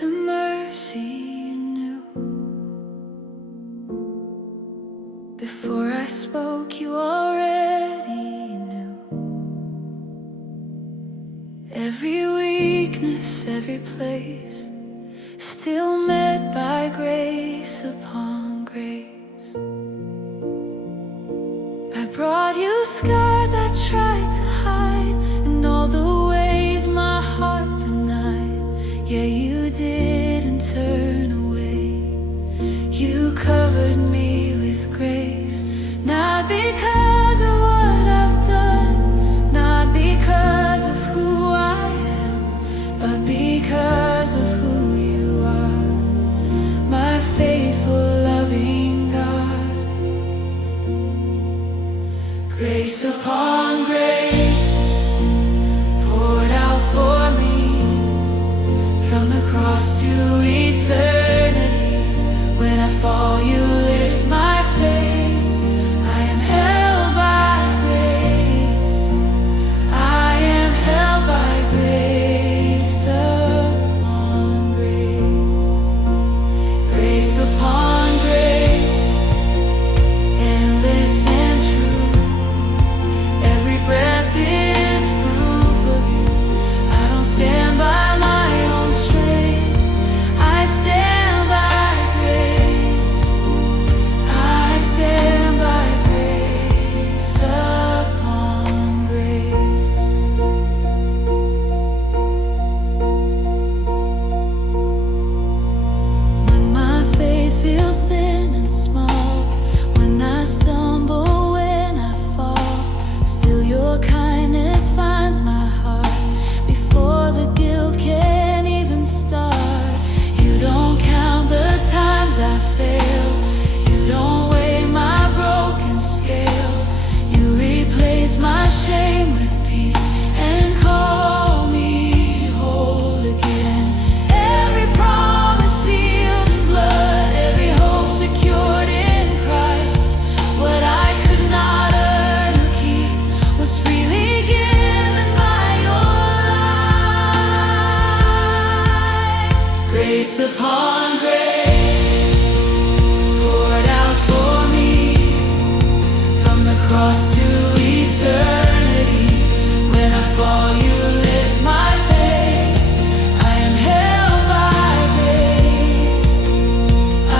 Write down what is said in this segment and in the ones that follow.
to mercy anew. Before I spoke, you already knew. Every weakness, every place, still met by grace upon grace. I brought you scars I tried to hide, and all the ways my heart denied. Yeah, you didn't turn away. You covered me with grace, not because of what I've done, not because of who I am, but because of who you are, my faithful, loving God. Grace upon grace poured out for me, from the cross to eternity. When I fall, you lift my face. I am held by grace. I am held by grace upon grace. Grace upon grace, endless and true. Every breath is proof of you. I don't stand by my own strength. I stand by grace. I stand by grace upon grace. When my faith feels thin and small, when I stumble, when I fall, still your kindness finds my heart before the guilt can even start. You don't count the times I fail. You don't weigh my broken scales. You replace my shame with peace and call me whole again. Every promise sealed in blood, every hope secured in Christ. What I could not earn or keep was freely given by your life. Grace upon grace poured out for me, from the cross to eternity. When I fall, you lift my face. I am held by grace. I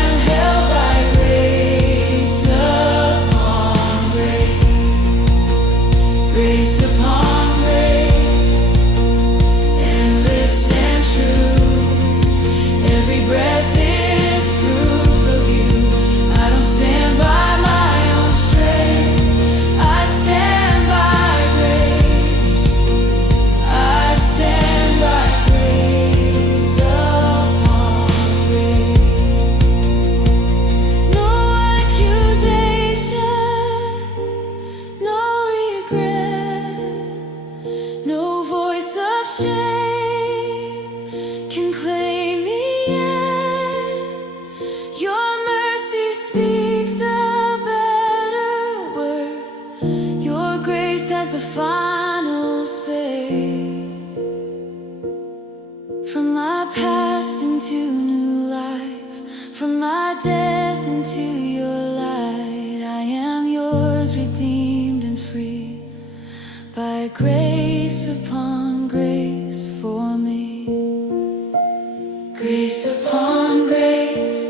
am held by grace upon grace. Grace upon grace, endless and true. Every breath is proof of you. I don't stand by my own strength. I stand by grace. I stand by grace upon grace. No accusation, no regret, no voice of shame can claim me yet. Your mercy speaks a better word. Your grace has the final say. From my past into new life, from my death into your light, I am yours, redeemed and free, by grace upon grace for me. Grace upon grace,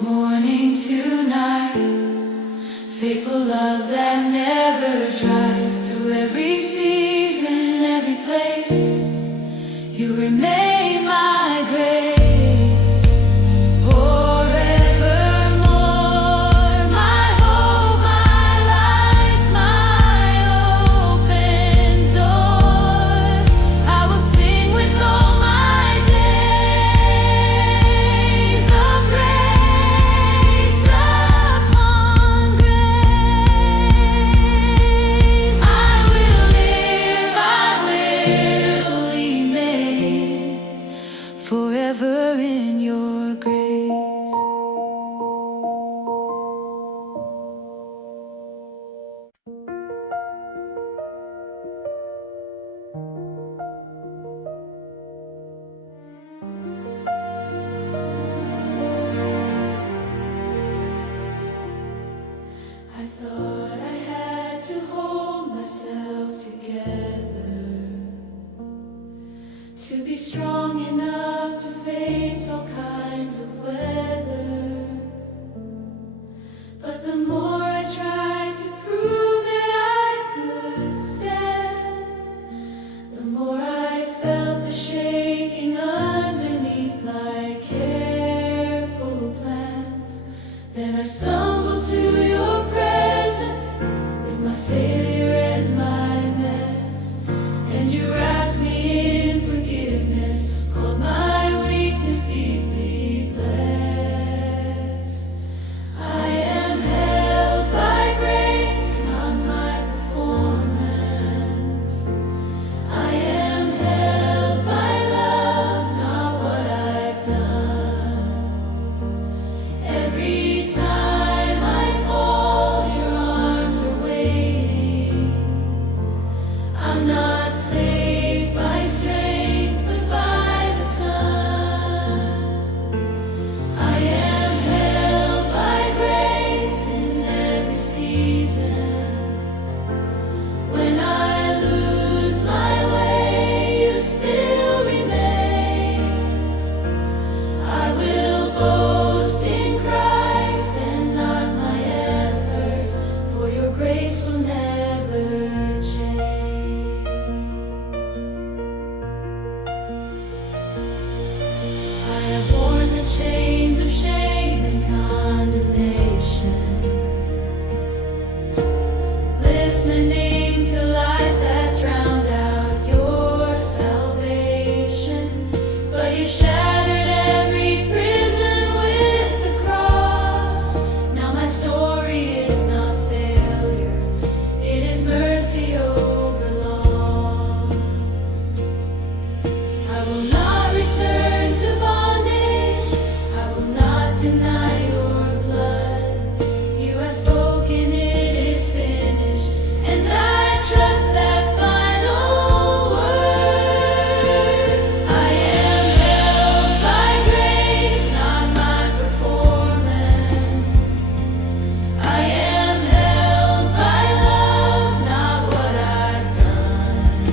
morning to night, faithful love that never dries. Through every season, every place, you remain my grace. Forevermore, my hope, my life, my open door. I will sing with all my days of grace upon grace. I will live, I will remain forever in your grace. strong enough to face all kinds of weather. But the more I tried to prove that I could stand, the more I felt the shaking underneath my careful plans. Then I stumbled to your presence with my failure and my mess, and you wrapped me in forgiveness, called my weakness deeply blessed. I am held by grace, not my performance. I am held by love, not what I've done. Every time I fall, your arms are waiting. I'm not saved by strength, but by the sun. I am held by grace in every season. When I lose my way, you still remain. I will boast in Christ and not my effort, for your grace will never change. I have borne the chains of shame and condemnation, listening to lies that drowned out your salvation. But you shattered every prison with the cross. Now my story is not failure, it is mercy over loss. I will not return to bondage, I will not deny your blood. You have spoken, it is finished, and I trust that final word. I am held by grace, not my performance. I am held by love, not what I've done.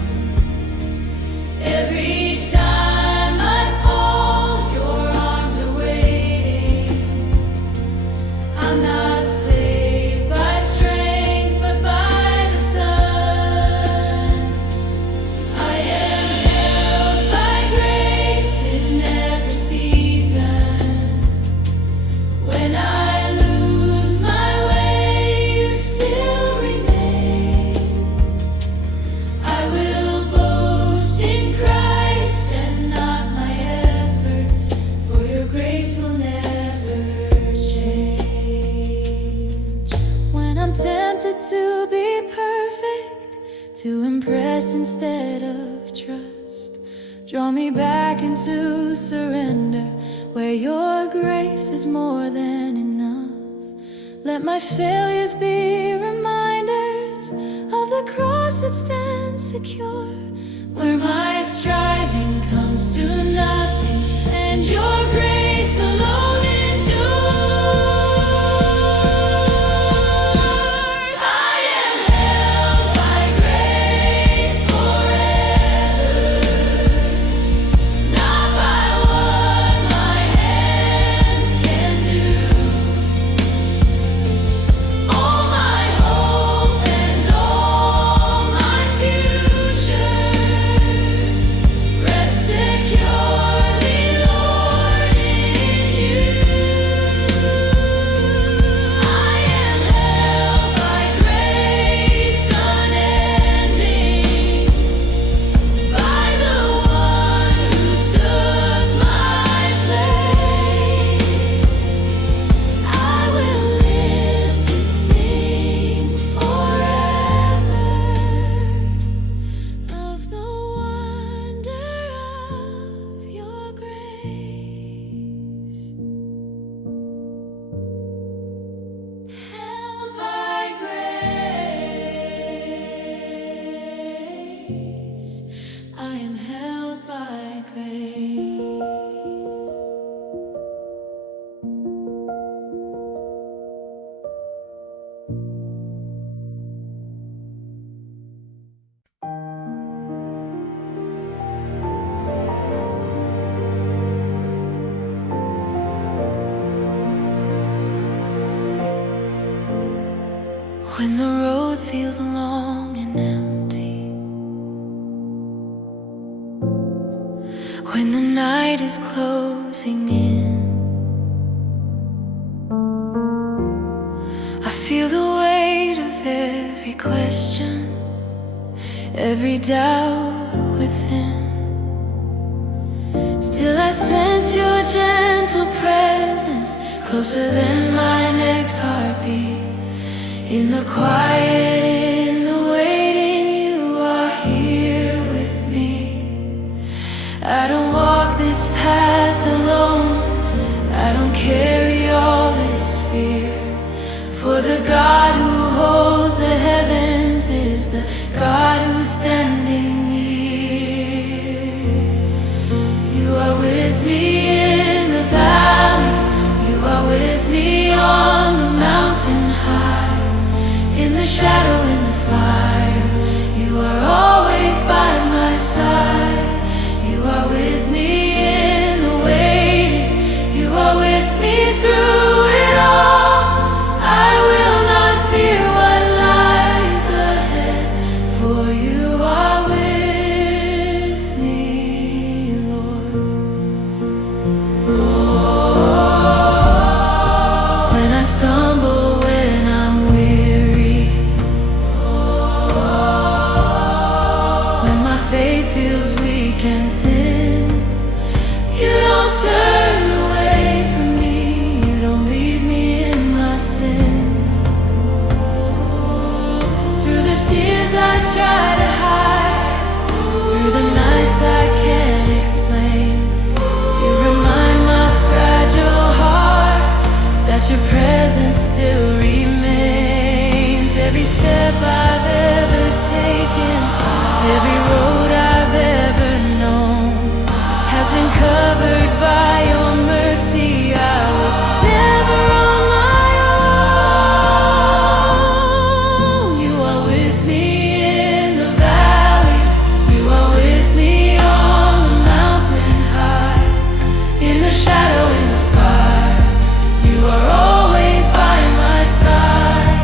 Every time I fall, your arms are waiting. I'm not saved by strength, but by the sun. I am held by grace in every season. When I lose my way, you still remain. I will boast in Christ and not my effort, for your grace will never change. When I'm tempted to be perfect, to impress instead of trust, draw me back into surrender, where your grace is more than enough. Let my failures be reminders of the cross that stands secure, where my striving comes to nothing and your grace alone endures. I am held by grace forever, not by what my hands can do. All my hope and all my future rest secure feels long and empty, when the night is closing in, I feel the weight of every question, every doubt within. Still I sense your gentle presence, closer than my next heartbeat. In the quiet, in the waiting, you are here with me. I don't walk this path alone, I don't carry all this fear, for the God who holds the heavens is the God who's standing near. You are with me in the valley, you are with me on the mountain high. In the shadow, in the fire, you are always by my side. You are with me in the waiting, you are with me through it all. I will not fear what lies ahead, for you are with me, Lord. Oh, when I stumble, when I'm weary, when my faith feels weak and thin, you don't turn away from me, you don't leave me in my sin. Through the tears I try to hide, through the nights I can't explain, you remind my fragile heart that your presence still remains. Every step I've ever taken, every road I've ever known, has been covered by your mercy. I was never on my own. You are with me in the valley, you are with me on the mountain high. In the shadow, in the fire, you are always by my side.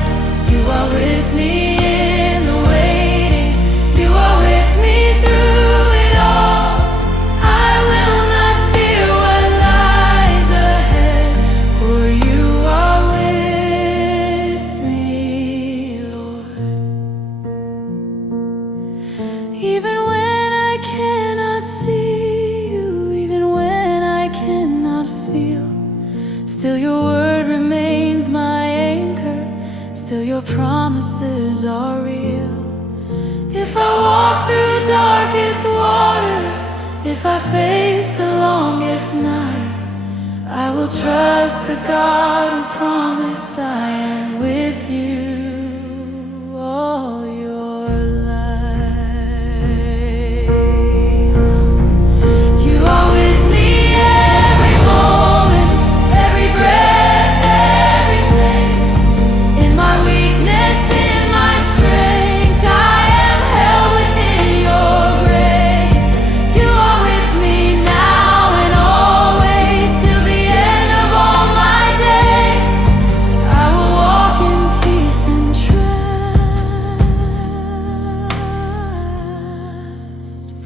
You are with me in the waiting, you are with me through it all. I will not fear what lies ahead, for you are with me, Lord. Even when I cannot see you, even when I cannot feel, still your word remains my anchor, still your promises are real. If I walk through darkest waters, if I face the longest night, I will trust the God who promised I am with you all your life. You are with me every moment, every breath, every place. In my weakness, in my strength, I am held within your grace. You are with me now and always, till the end of all my days. I will walk in peace and trust,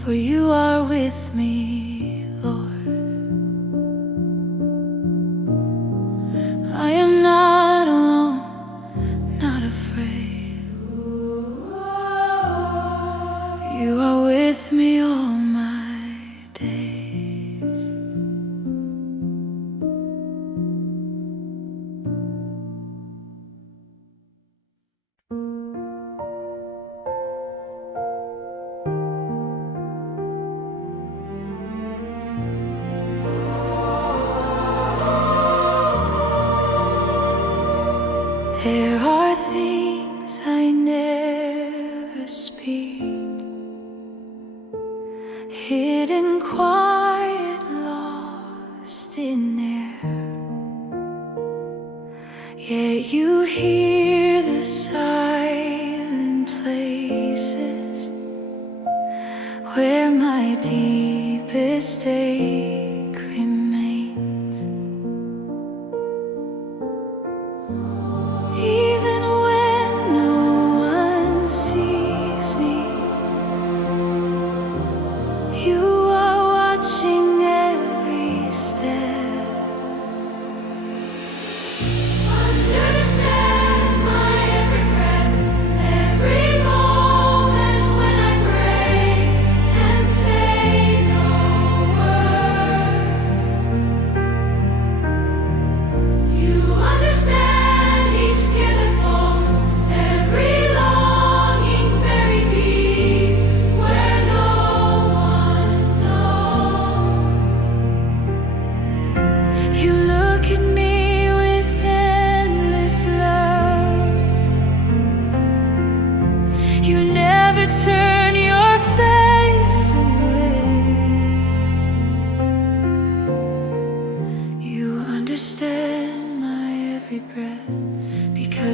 for you are with me, Lord. I am not alone, not afraid. You are with me all my days. There are things I never speak, hidden, quiet, lost in air. Yet you hear the silent places where my deepest ache remains. Even when no one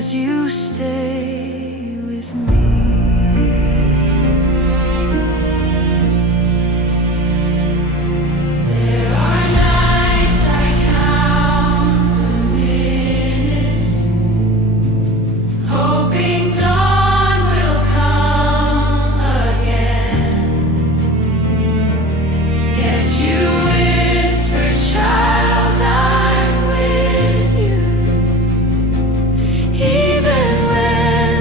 'cause you stay with me. There are nights I count the minutes, hoping dawn will come again. Yet you whisper, child, I'm with you, even when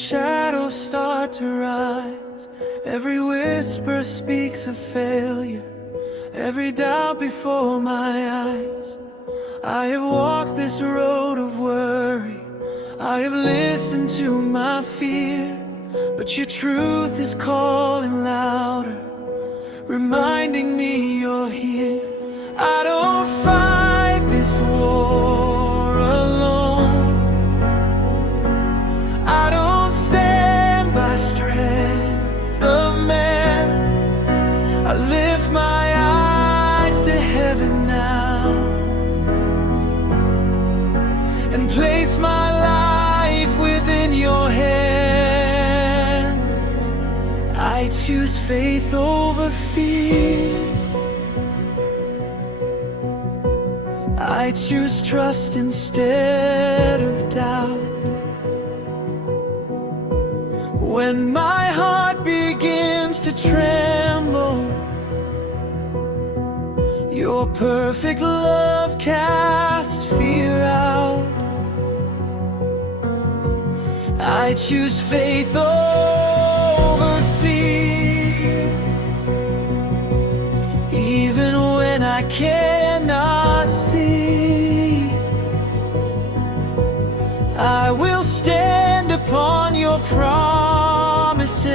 shadows start to rise, every whisper speaks of failure, every doubt before my eyes. I have walked this road of worry, I have listened to my fear, but your truth is calling louder, reminding me you're here. I don't fight this war alone, I don't stand by strength of man. I lift my eyes to heaven now and place my life within your hands. I choose faith over fear, I choose trust instead of doubt. When my heart begins to tremble, your perfect love casts fear out. I choose faith over fear, even when I cannot see. I will stand upon your promises,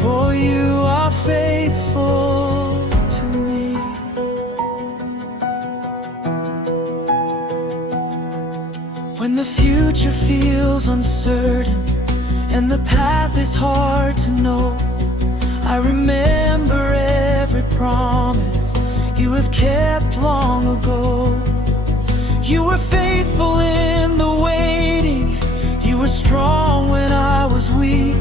for you are faithful to me. When the future feels uncertain and the path is hard to know, I remember every promise you have kept long ago. You were faithful in the waiting, you were strong when I was weak.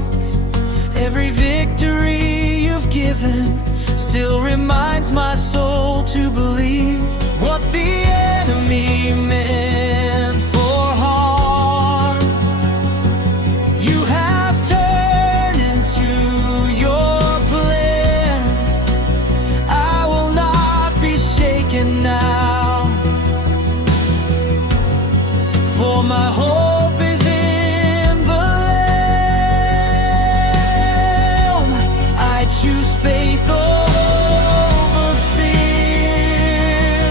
Every victory you've given still reminds my soul to believe. What the enemy meant for harm, you have turned into your plan. I will not be shaken now, for my hope is in the Lamb. I choose faith over fear,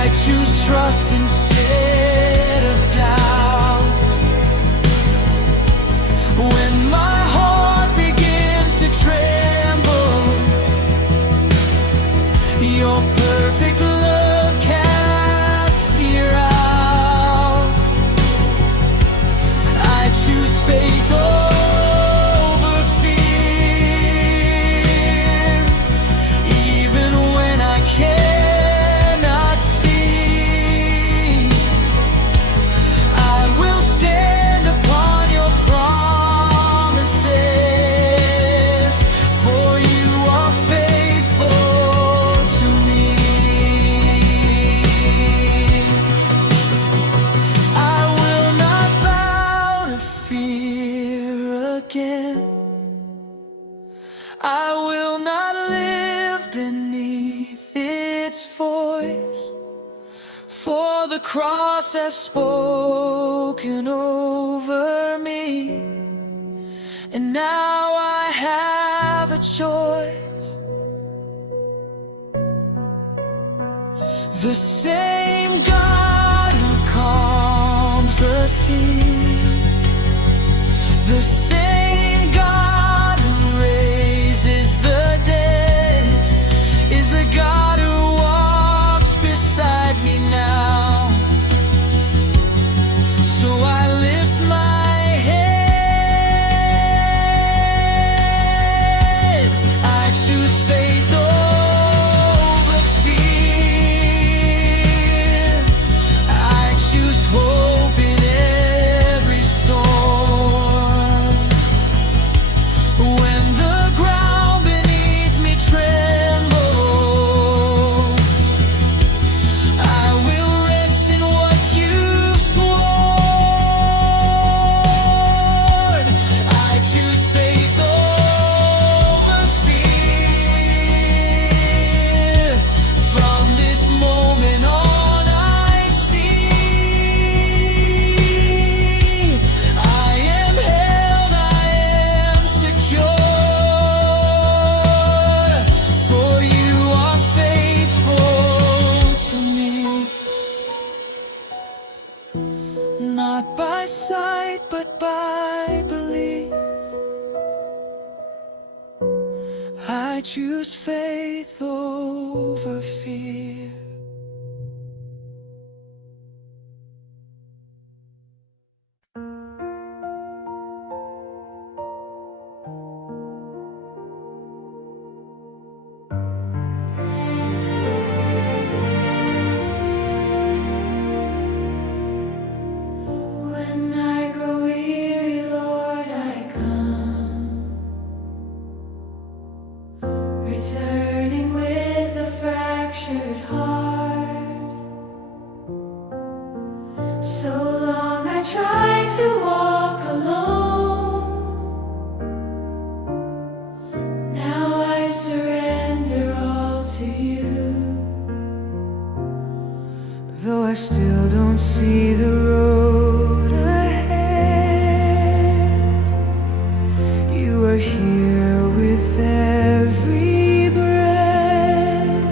I choose trust instead of doubt. When my heart begins to tremble, your perfect love casts fear out. I choose faith over fear, even when I cannot see. I will stand upon your promises, for you are faithful to me. I will not bow to fear again, I will not live beneath its voice, for the cross has spoken over me, and now I have a choice. The same God who calms the sea, the same God who raises the dead, is the God who walks beside me now. So I lift my head, I choose faith over fear, I choose hope in every storm. not by sight but by belief. I choose faith over fear. When I grow weary, Lord, I come, returning with a fractured heart. So long I tried to walk alone. Now I surrender all to you. Though I still don't see the road ahead, you are here with every breath.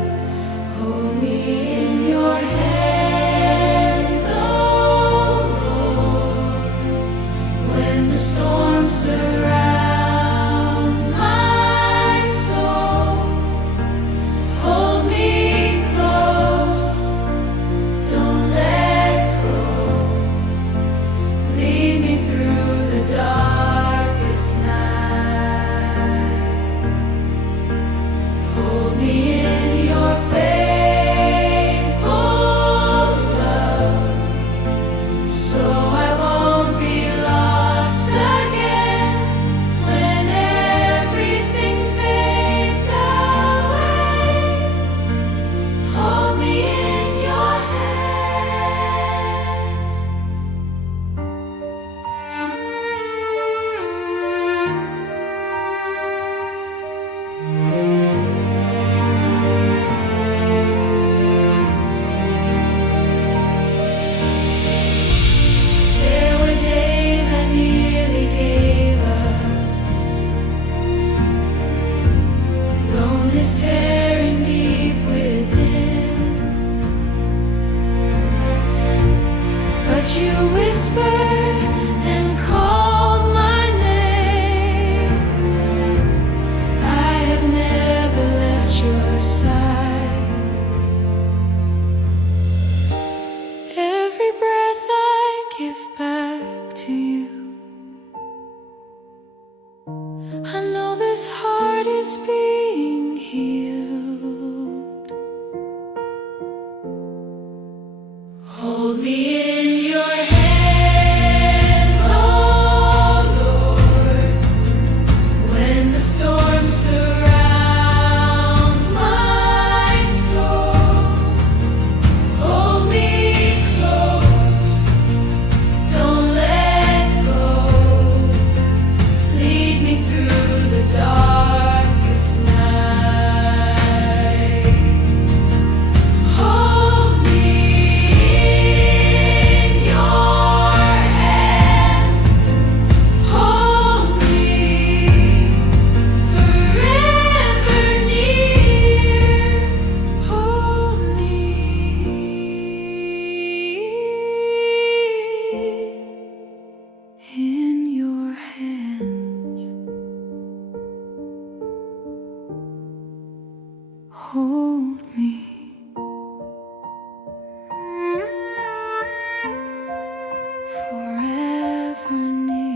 Hold me in your hands, oh Lord, when the storms surround my soul. Hold me close, don't let go. Lead me through the darkest night. Hold me in your faithful love, so I won't be lost again when everything fades away. Hold me in your hands. There were days I nearly gave up, loneliness tearing deep within. But you whispered and called my name. I have never left your side. Every breath I give back to you, I know this heart is being healed. Hold me in your hands, oh Lord, when the storms surround my soul. Hold me close, don't let go. Lead me through the darkest night. Hold me in your hands. Hold me forever near. Hold me in your hands. Hold me forever near.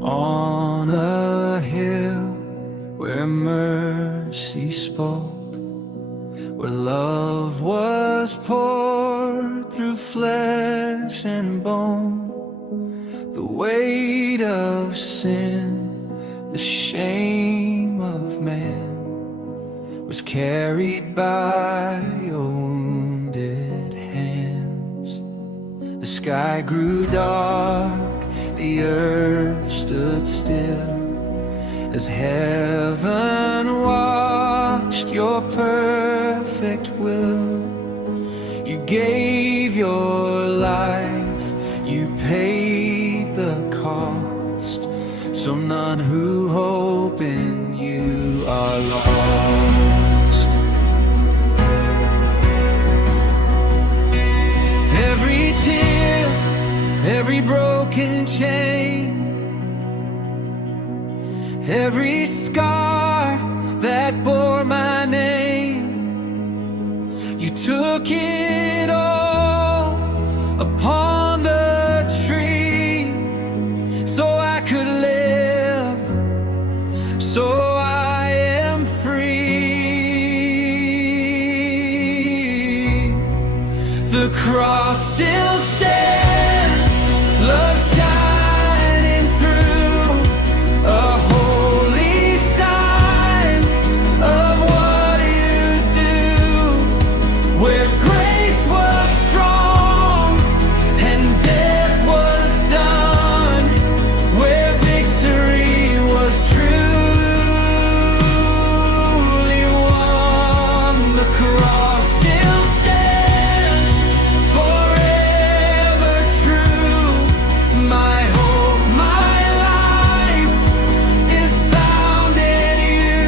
On a hill where mercy spoke, where love was poured through flesh and bone, the weight of sin, the shame of man was carried by your wounded hands. The sky grew dark, the earth stood still as heaven was your perfect will. You gave your life, you paid the cost, so none who hope in you are lost. Every tear, every broken chain, every scar that bore my name, you took it all upon the tree, so I could live, so I am free. The cross still stands, love shining through, a holy sign of what you do, where grace was strong and death was done, where victory was truly won. The cross still stands, forever true. My hope, my life is found in you.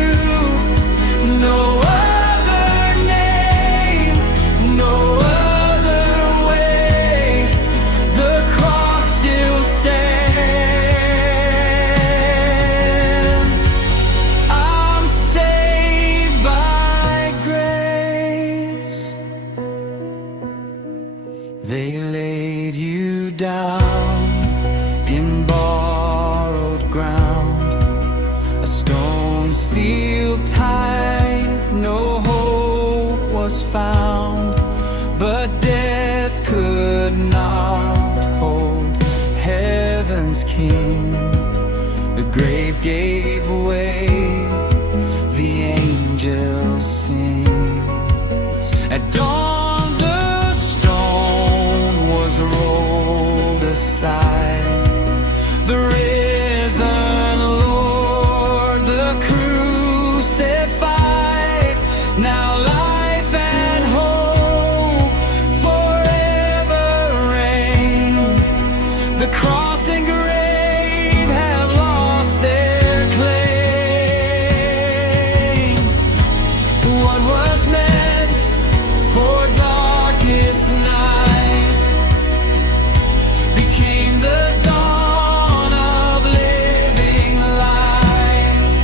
No other name, no other way. The cross still stands. I'm saved by grace. They laid you down in borrowed ground, a stone sealed tight, no hope was found. But death could not hold heaven's King. The grave gave way, the angels sing. At dawn the stone was rolled aside. The risen Lord, the crucified, now life and hope forever reign. The cross and grave have lost their claim. What was meant for darkest night became the dawn of living light.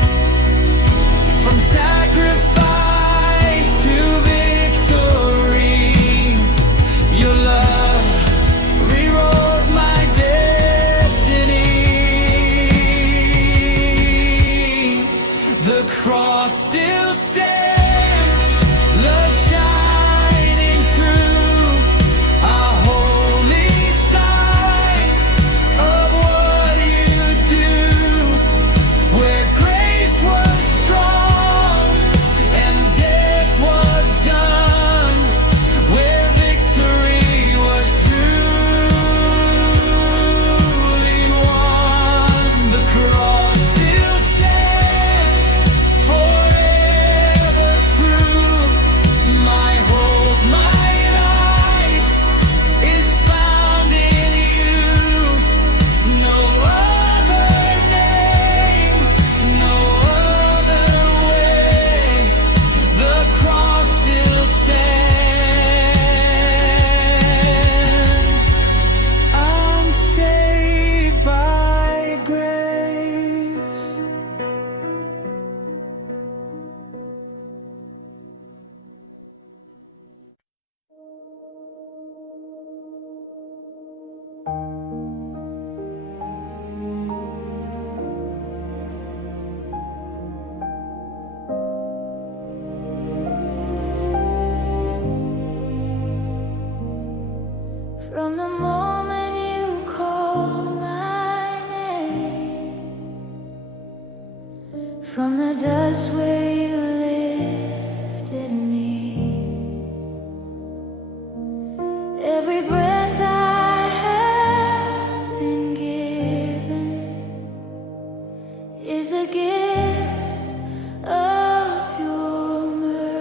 From sacrifice to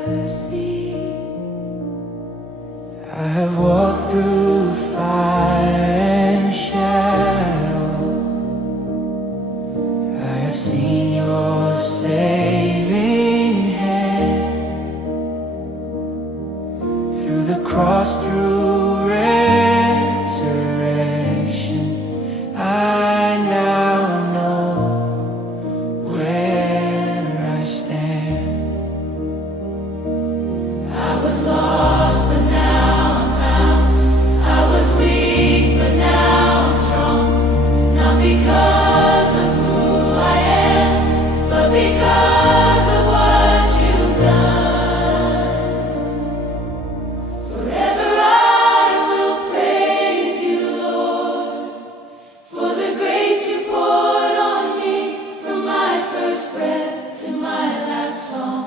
mercy. I have walked through fire and shadow. I have seen your saving hand. Through the cross, through resurrection, I now know where I stand. I was lost, but now I'm found. I was weak, but now I'm strong. Not because of who I am, but because of what you've done. Forever I will praise you, Lord, for the grace you poured on me. From my first breath to my last song,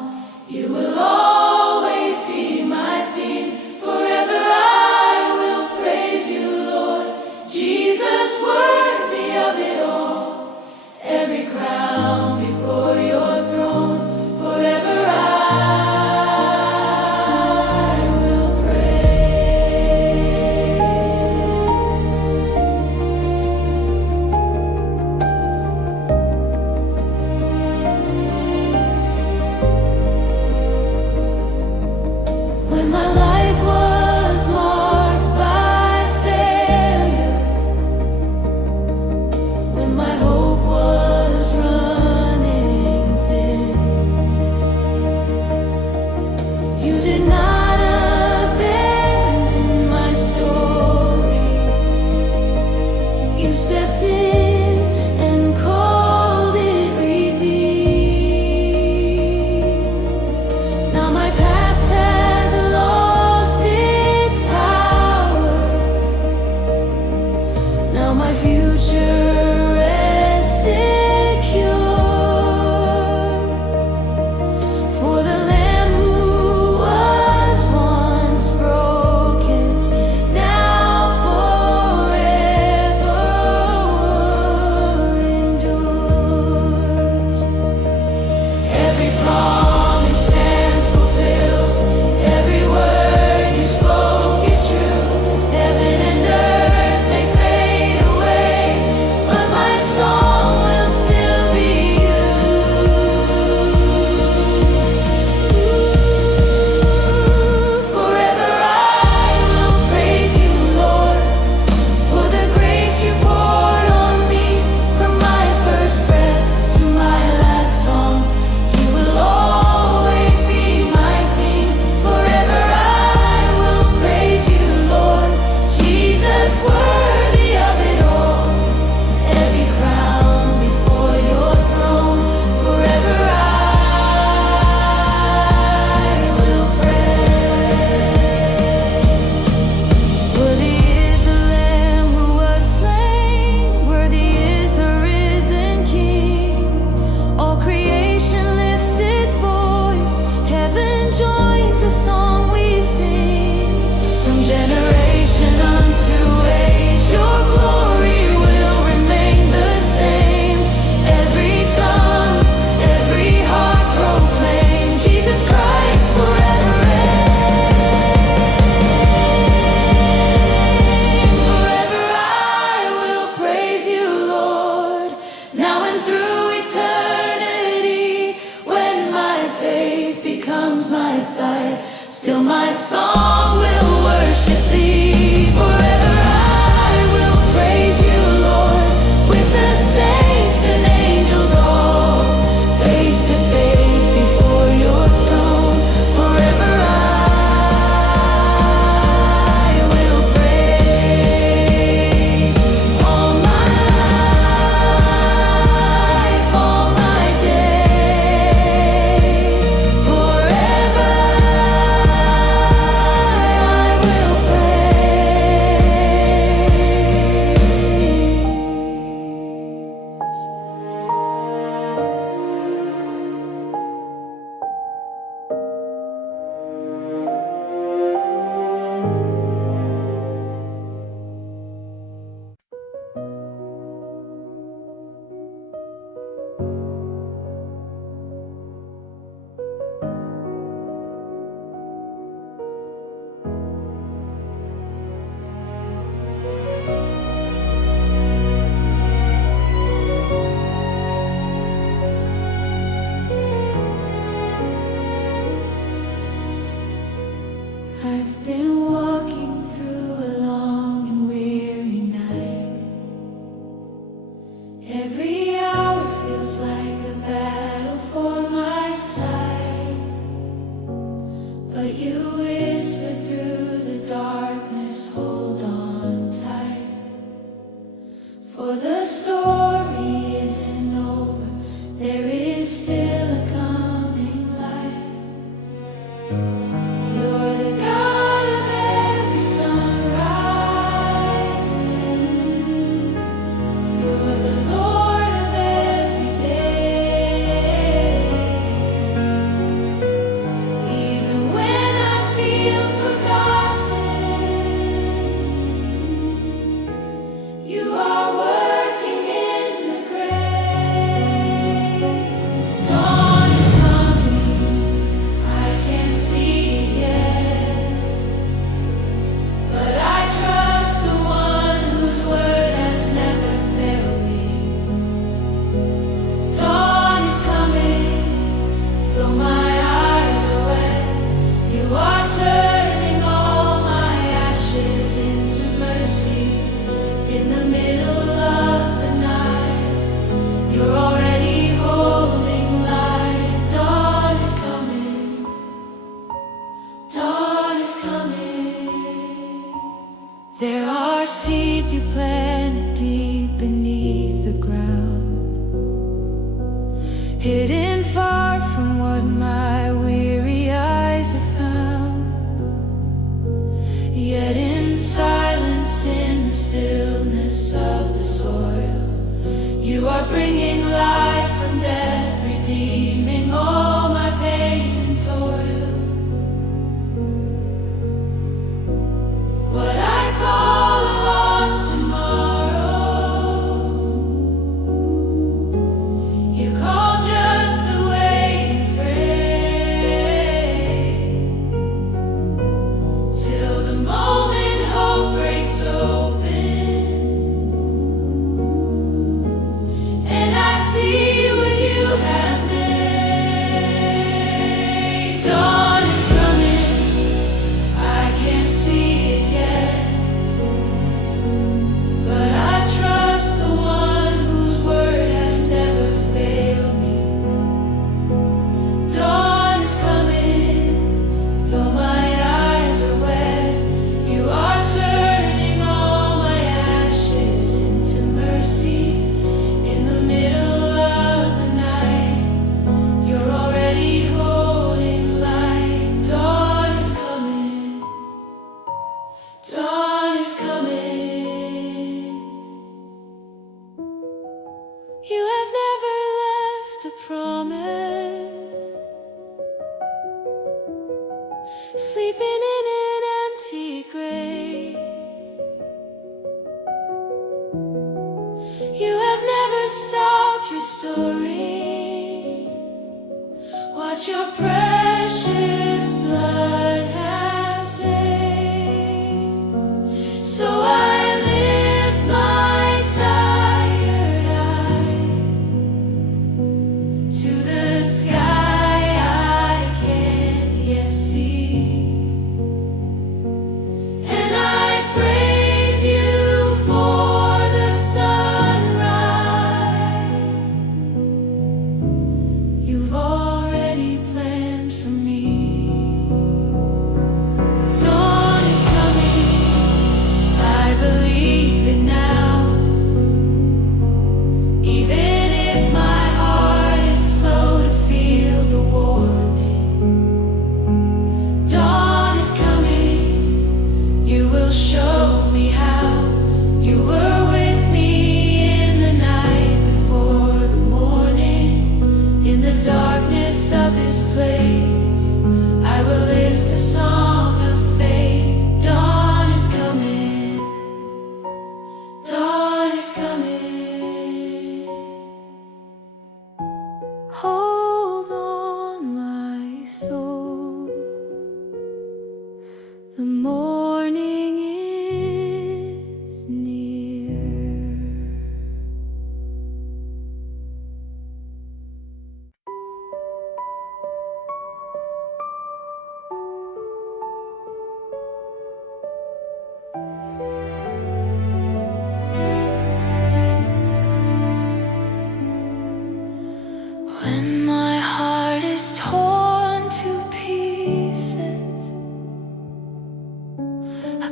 you will always be my theme. Forever I will praise you, Lord, Jesus, worthy of it all. Every crown before your throne, forever I will praise. When my life was marked by failure, when my hope was running thin, you did not abandon my story. You stepped in and called it redeemed. Now my past has lost its power. Now my future rests secure. For the Lamb who was once broken, now forever endures. Every promise stands fulfilled. Every word you spoke is true. Heaven and earth may fade away, but my song will still be you. Forever I will praise you, Lord, for the grace you poured on me. From my first breath to my last song, you will always be my theme. Forever I will praise you, Lord, Jesus, worthy of it all. Every crown before your throne, forever I will praise. Worthy is the Lamb who was slain, worthy is the risen King. All creation lifts its voice, heaven joins the song we sing. From generation unto age, your glory will remain the same. Every tongue, every heart proclaim Jesus Christ forever reign. Forever I will praise you, Lord, now and through eternity. When my faith becomes my sight, still my song will worship thee. Forever I will praise you, Lord, with the saints and angels all, face to face before your throne. Forever I will praise. All my life, all my days, forever but you whisper through the darkness, hold on tight. For the story isn't over, there is still a coming light. You're the God of every sunrise. You're the Lord of every day. Even when I feel forgotten, you are working in the gray. Dawn is coming, I can't see it yet, but I trust the one whose word has never failed me. Dawn is coming, though my eyes are wet. You are turning all my ashes into mercy. In the middle of the night, you're already holding light. Dawn is coming. Dawn is coming. There are seeds you planted deep beneath the ground, hidden far from what my weary eyes have found. Yet in silence, in the stillness of the soil, you are bringing life from death, redeeming all my pain and toil. What I call a lost tomorrow, you call just the waiting frame. Till the moment hope breaks open, and I see what you have made. Dawn is coming, I can't see it yet, but I trust the one whose word has never failed me. Dawn is coming, though my eyes are wet. You are turning all my ashes into mercy. In the middle of the night, you're already holding light. Dawn is coming. Dawn is coming. You have never left a promise, sleeping in an empty grave. You have never stopped restoring what your precious blood has saved. So I lift my tired eyes to the sky I can't yet see, and I praise you for the sunrise you've already planned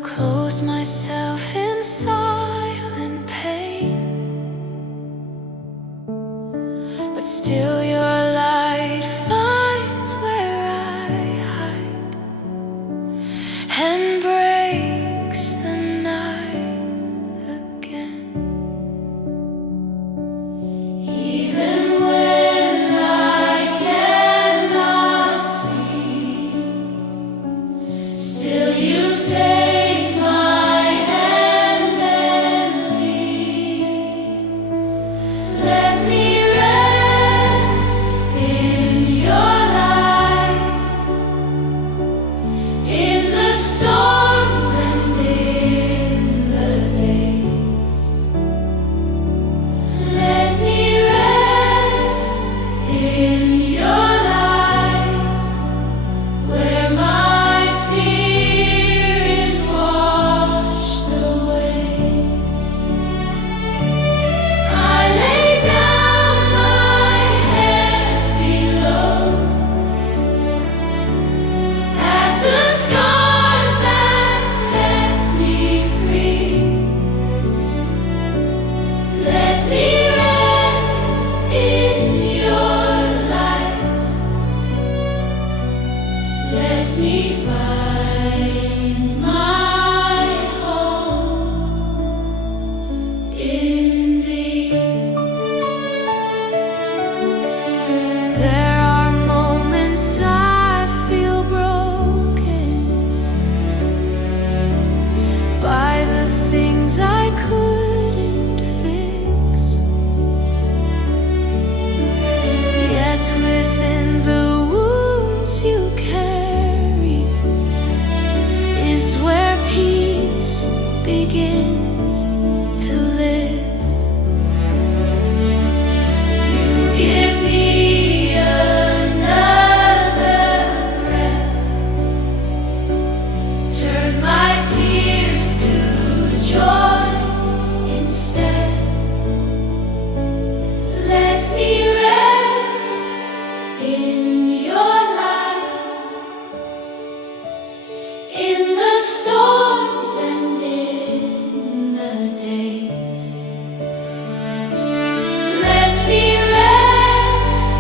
close myself in silent pain, but still your light finds where I hide and breaks the night again. Even when I cannot see, still you take my hand and lead. Let me rest in your light, in the storms and in the days. Let me rest in your light, where my fear is washed away. I lay down my heavy load at the scars that set me free. Let me rest in your light. Let me find my home in thee. There are moments I feel broken by the things I couldn't fix. Yet within the wounds you carry is where peace begins to live. You give me another breath, turn my tears to joy instead. Let me rest in your light, in the storms and in the days. Let me rest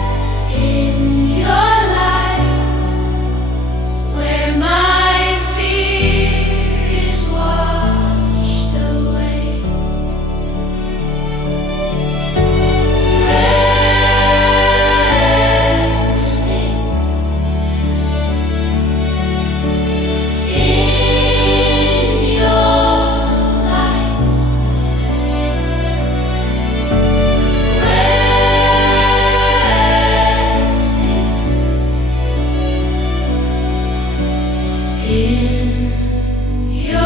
in your light, where my fear is washed away. Resting in your light, resting in your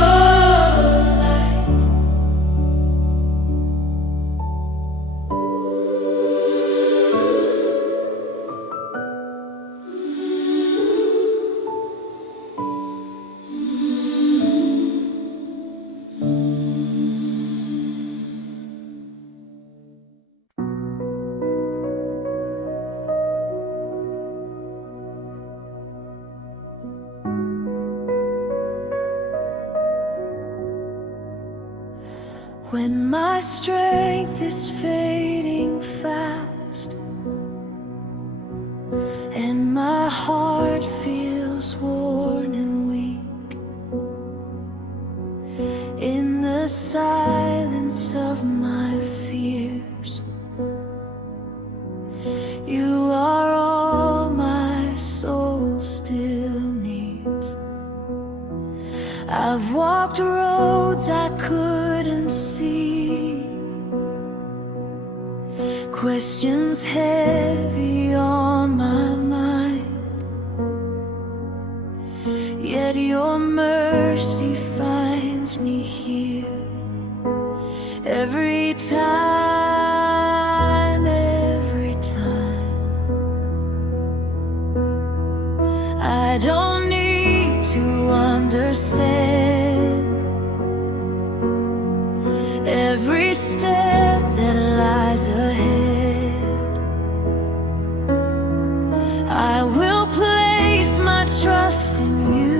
light. When my strength is fading fast and my heart feels worn and weak, in the silence of my fears, you are all my soul still needs. I've walked roads I couldn't see, questions heavy on my mind, yet your mercy finds me here every time, every time. I don't need to understand every step that lies ahead. I will place my trust in you.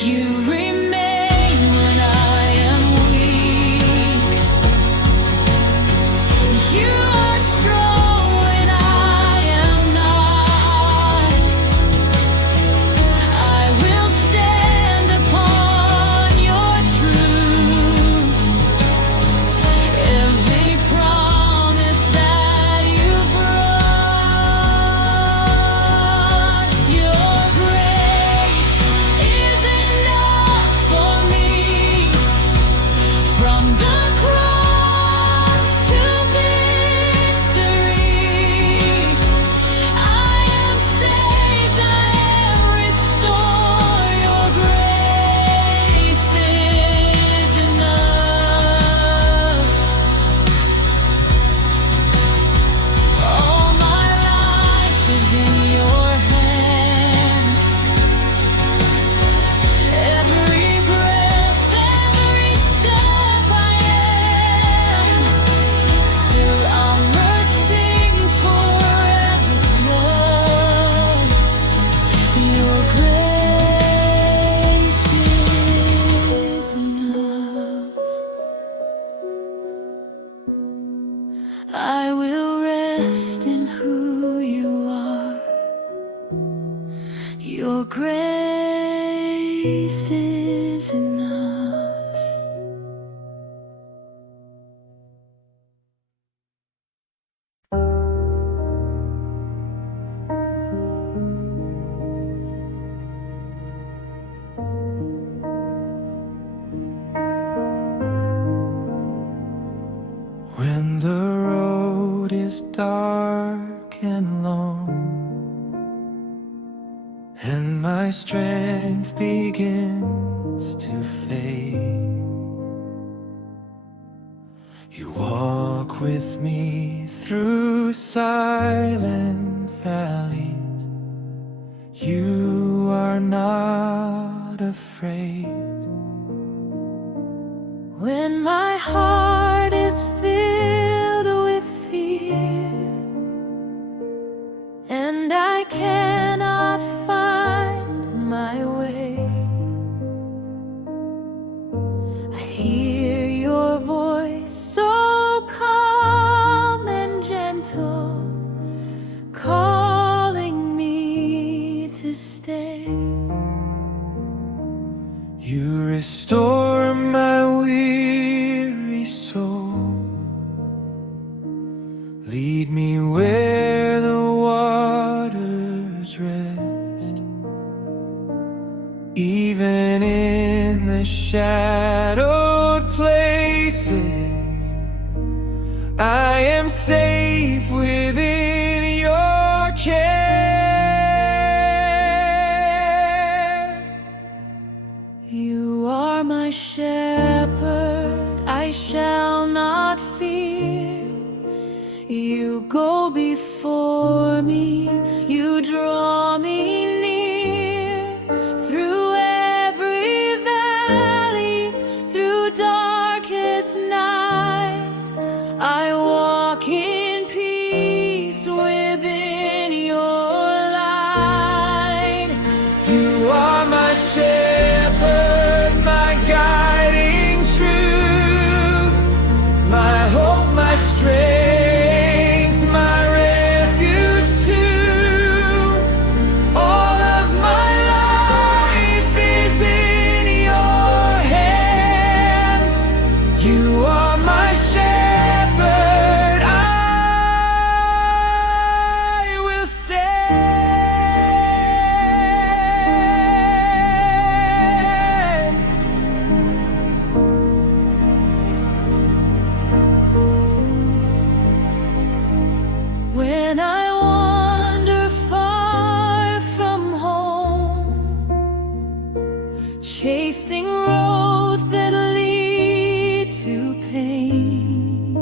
You remain when I am weak. You are strong when I am not. I will stand upon your truth. Every promise that you brought. Your grace is enough for me. From the cross to victory, I am saved, I am restored. Your grace is enough. All my life is in your hands. Every breath, every step I am. Still I'm rushing forevermore. Your grace is enough. I will rest in who you are. Your grace is enough. When the road is dark and long, and my strength begins to fade, you walk with me through silent valleys. You are not afraid. When my heart is filled with fear and I cannot find my way, I hear your voice so calm and gentle, calling me to stay. You restore my weary soul. Lead me where the waters rest. Even in the shadowed places, I am safe within your care. You are my shepherd, I shall not fear. You go before me, you draw me near. Through every valley, through darkest night, I walk in peace within your light. You are my shepherd, my guiding truth, my hope, my strength, my refuge too. All of my life is in your hands. You are my shepherd, I will stand. When I wander far from home, chasing roads that lead to pain,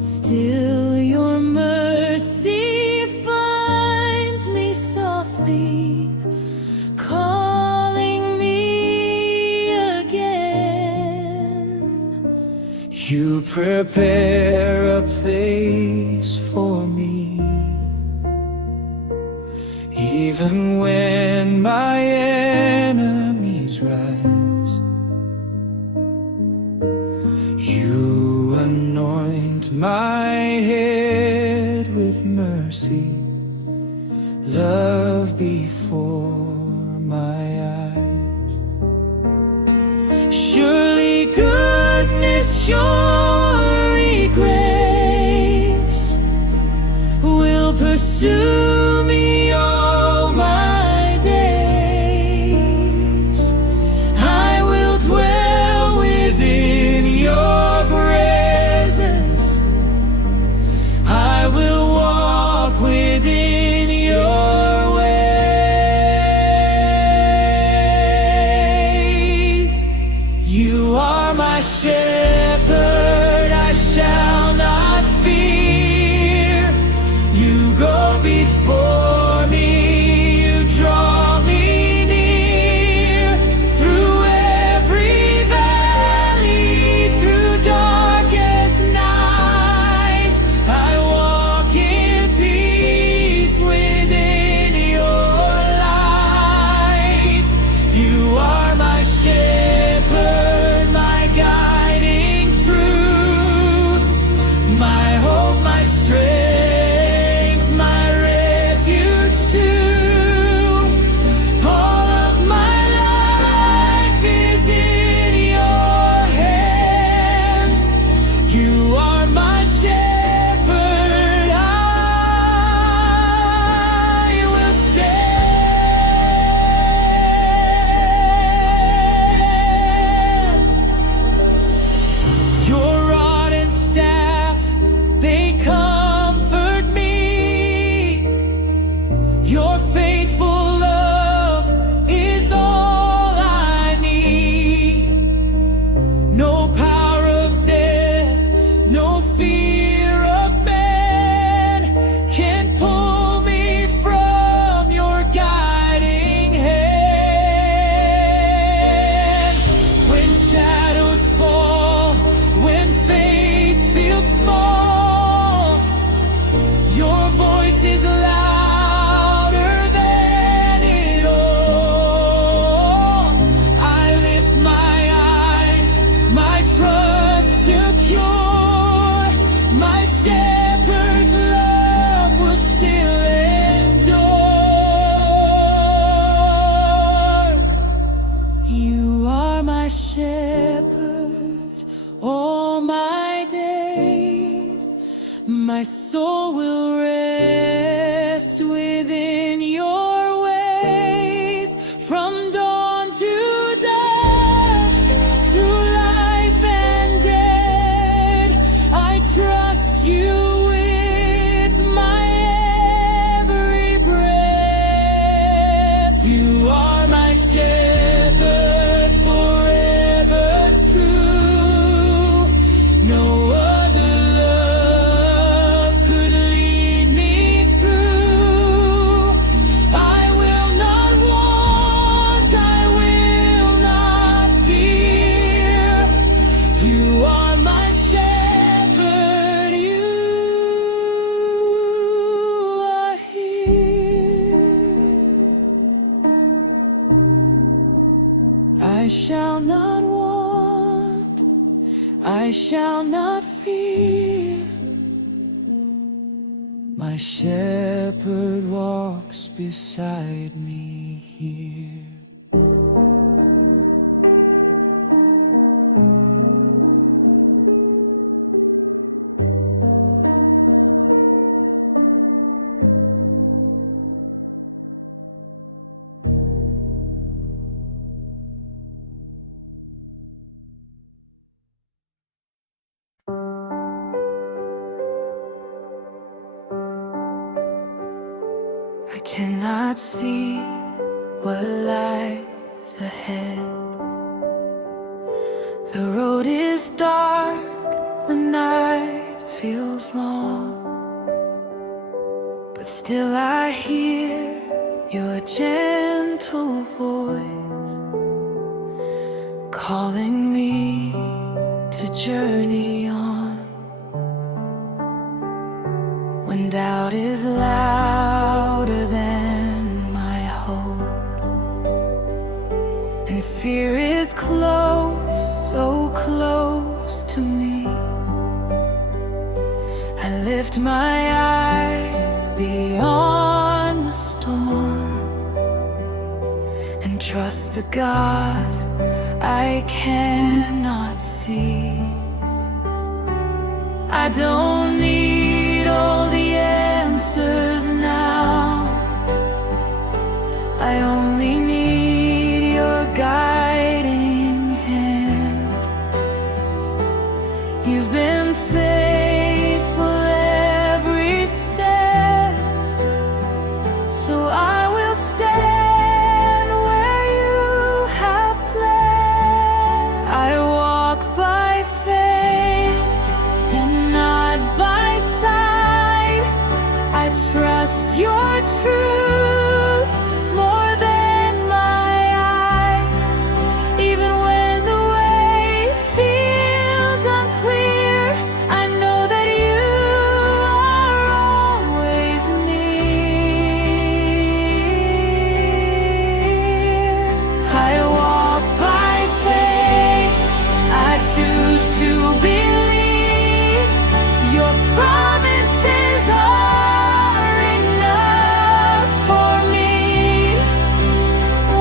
still your mercy finds me softly, calling me again. You prepare a place for me, even when when my enemies rise. You anoint my head with mercy, love before my eyes. Surely goodness, surely grace will pursue me all my days. I will dwell within your presence. I will walk within your ways. You are my shepherd, I shall not fear. You go before me, you draw me near. Through every valley, through darkest night, I walk in peace within your light. You are my shepherd, my guiding truth, my hope, my strength, my refuge too. All of my life is in your hands. You are my shepherd, I will stand. Your rod and staff, they comfort me. Your faithful love is all I need. No power of death, no fear of man can pull me from your guiding hand. When shadows fall, when faith feels small, your voice is louder than it all. I lift my eyes, my trust secure. My shepherd's love will still endure. You are my shepherd all my days. My soul will rest within your ways. From dawn to dusk, through life and death, I trust you with my every breath. You are my shepherd, forever true. No other love could lead me through. I will not want, I will not fear. You are my shepherd, you are here. I shall not want, I shall not fear. My shepherd walks beside me here. I cannot see what lies ahead. The road is dark, the night feels long, but still I hear your gentle voice calling me to journey on. When doubt is louder than my hope, when fear is close, so close to me. I lift my eyes beyond the storm and trust the God I cannot see. I don't need all the answers now. I only need your guiding hand. You've been faithful every step, so I will stand where you have planned. I walk by faith and not by sight. I trust your truth more than my eyes. Even when the way feels unclear, I know that you are always near. I walk by faith, I choose to believe. Your promises are enough for me.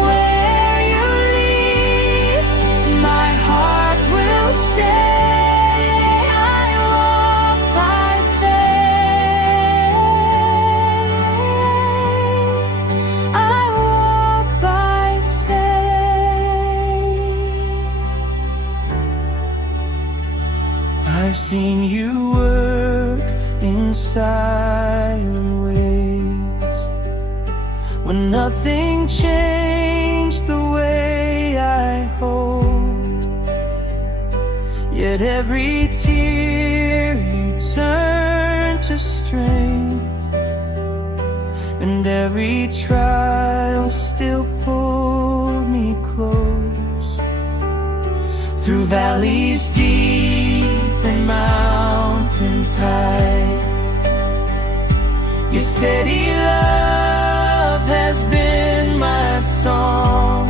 Where you lead, my heart will stay. I walk by faith. I walk by faith. I've seen you work in silent ways, when nothing changed the way I hoped. Yet every tear you turned to strength, and every trial still pulled me close. Through valleys deep and mountains high, your steady love has been my song.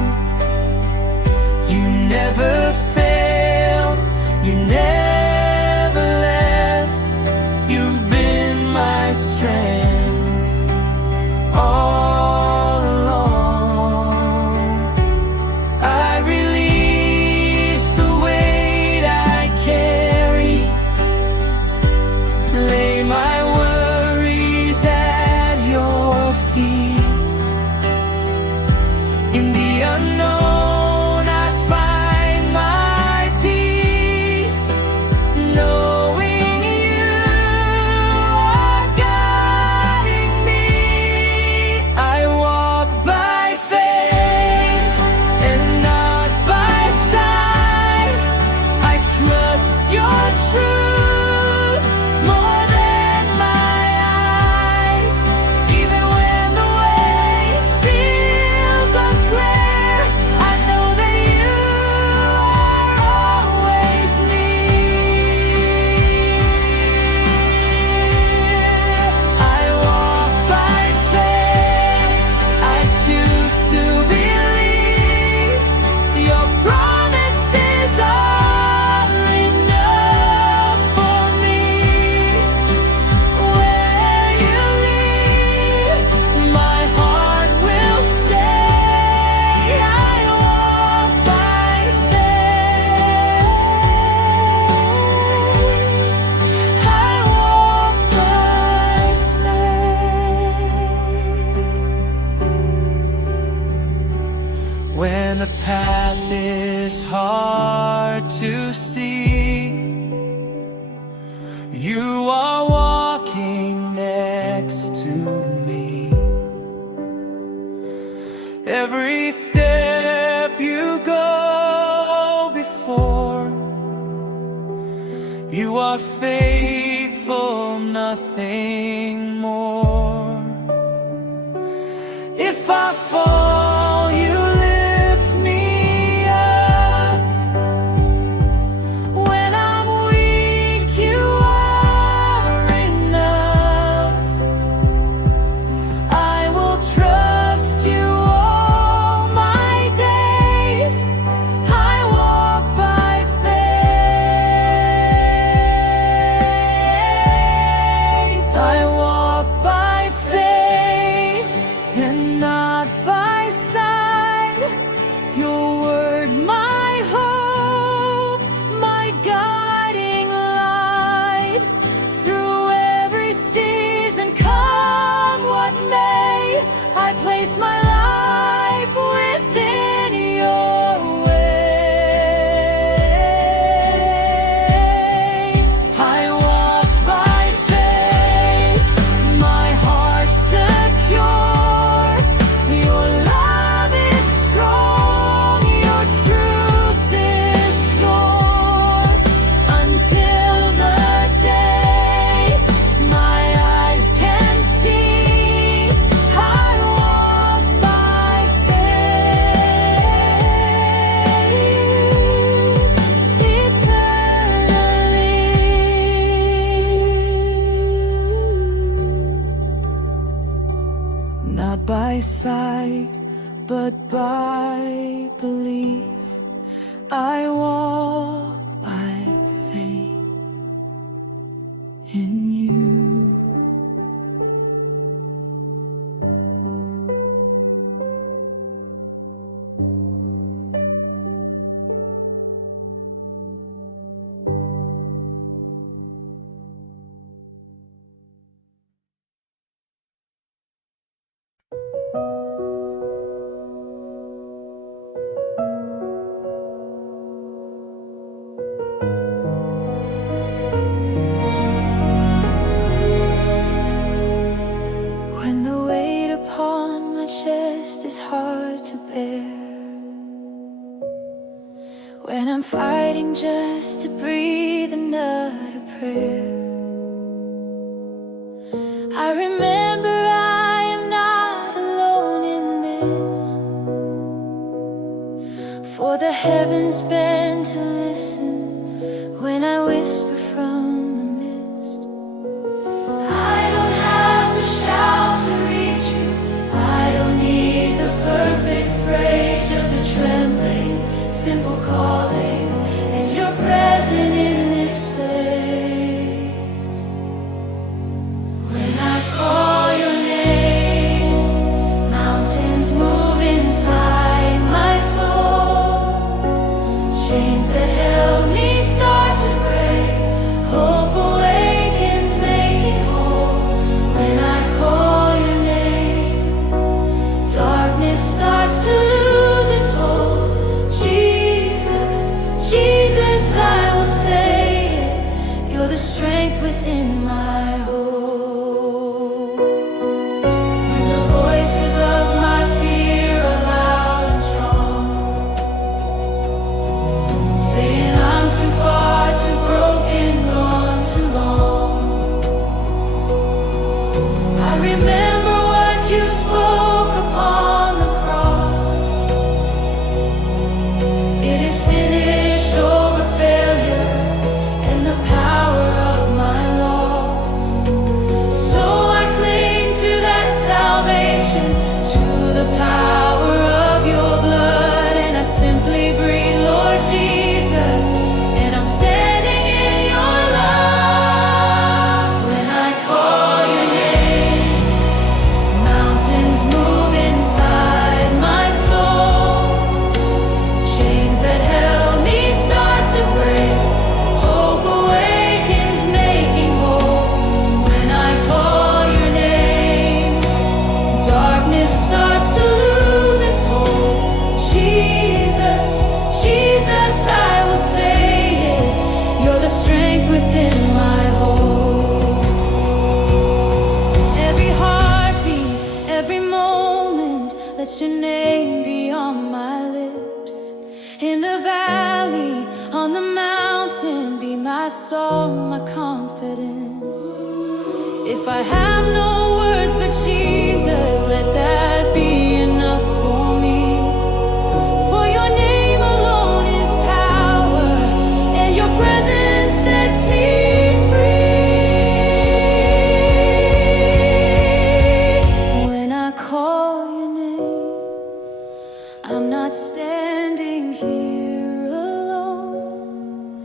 You never failed, you never left. You've been my strength all along. I release the weight I carry, lay my worries at your feet. In the unknown I find my peace, knowing you are guiding me. I walk by faith and not by sight. I trust your truth more than my eyes. Even when the way feels unclear, I know that you are always near. I walk by faith, I choose to believe. Your promises are enough for me. Where you lead, my heart will stay. I walk by faith. I walk by faith. When the path is hard to see, you are walking next to me. Every step you go before, you are faithful, nothing more. If I fall, you lift me up. When I'm weak, you are enough. I will trust you all my days. I believe. I walk by faith in you. When the weight upon my chest is hard to bear, when I'm fighting just to breathe and utter prayer, I remember I am not alone in this, for the heavens bend to listen when I whisper from the mist. I don't have to shout to reach you, I don't need the perfect phrase, just a trembling, simple calling, and you're present in this place. When I call your name, mountains move inside my soul. Chains that held me start to break, hope awakens, making whole. When I call your name, darkness starts to lose its hold. Jesus, Jesus, I will say it, you're the strength within my hold. When the voices of my fear are loud and strong, saying I'm too far, too broken, gone too long, I remember what you spoke upon the cross. It is finished, over failure and the power of my loss. So I cling to that salvation, to the power of your blood, and I simply breathe, Lord Jesus, and I'm standing in your love. When I call your name, mountains move inside my soul. Chains that held me start to break, hope awakens, making whole. When I call your name, darkness starts to lose its hold. Jesus, Jesus, I will say it, you're the strength within my hold. Every heartbeat, every moment, let your name be on my lips. In the valley, on the mountain, be my song, my confidence. If I have no words but Jesus, let that be enough for me. For your name alone is power, and your presence sets me free. When I call your name, I'm not standing here alone.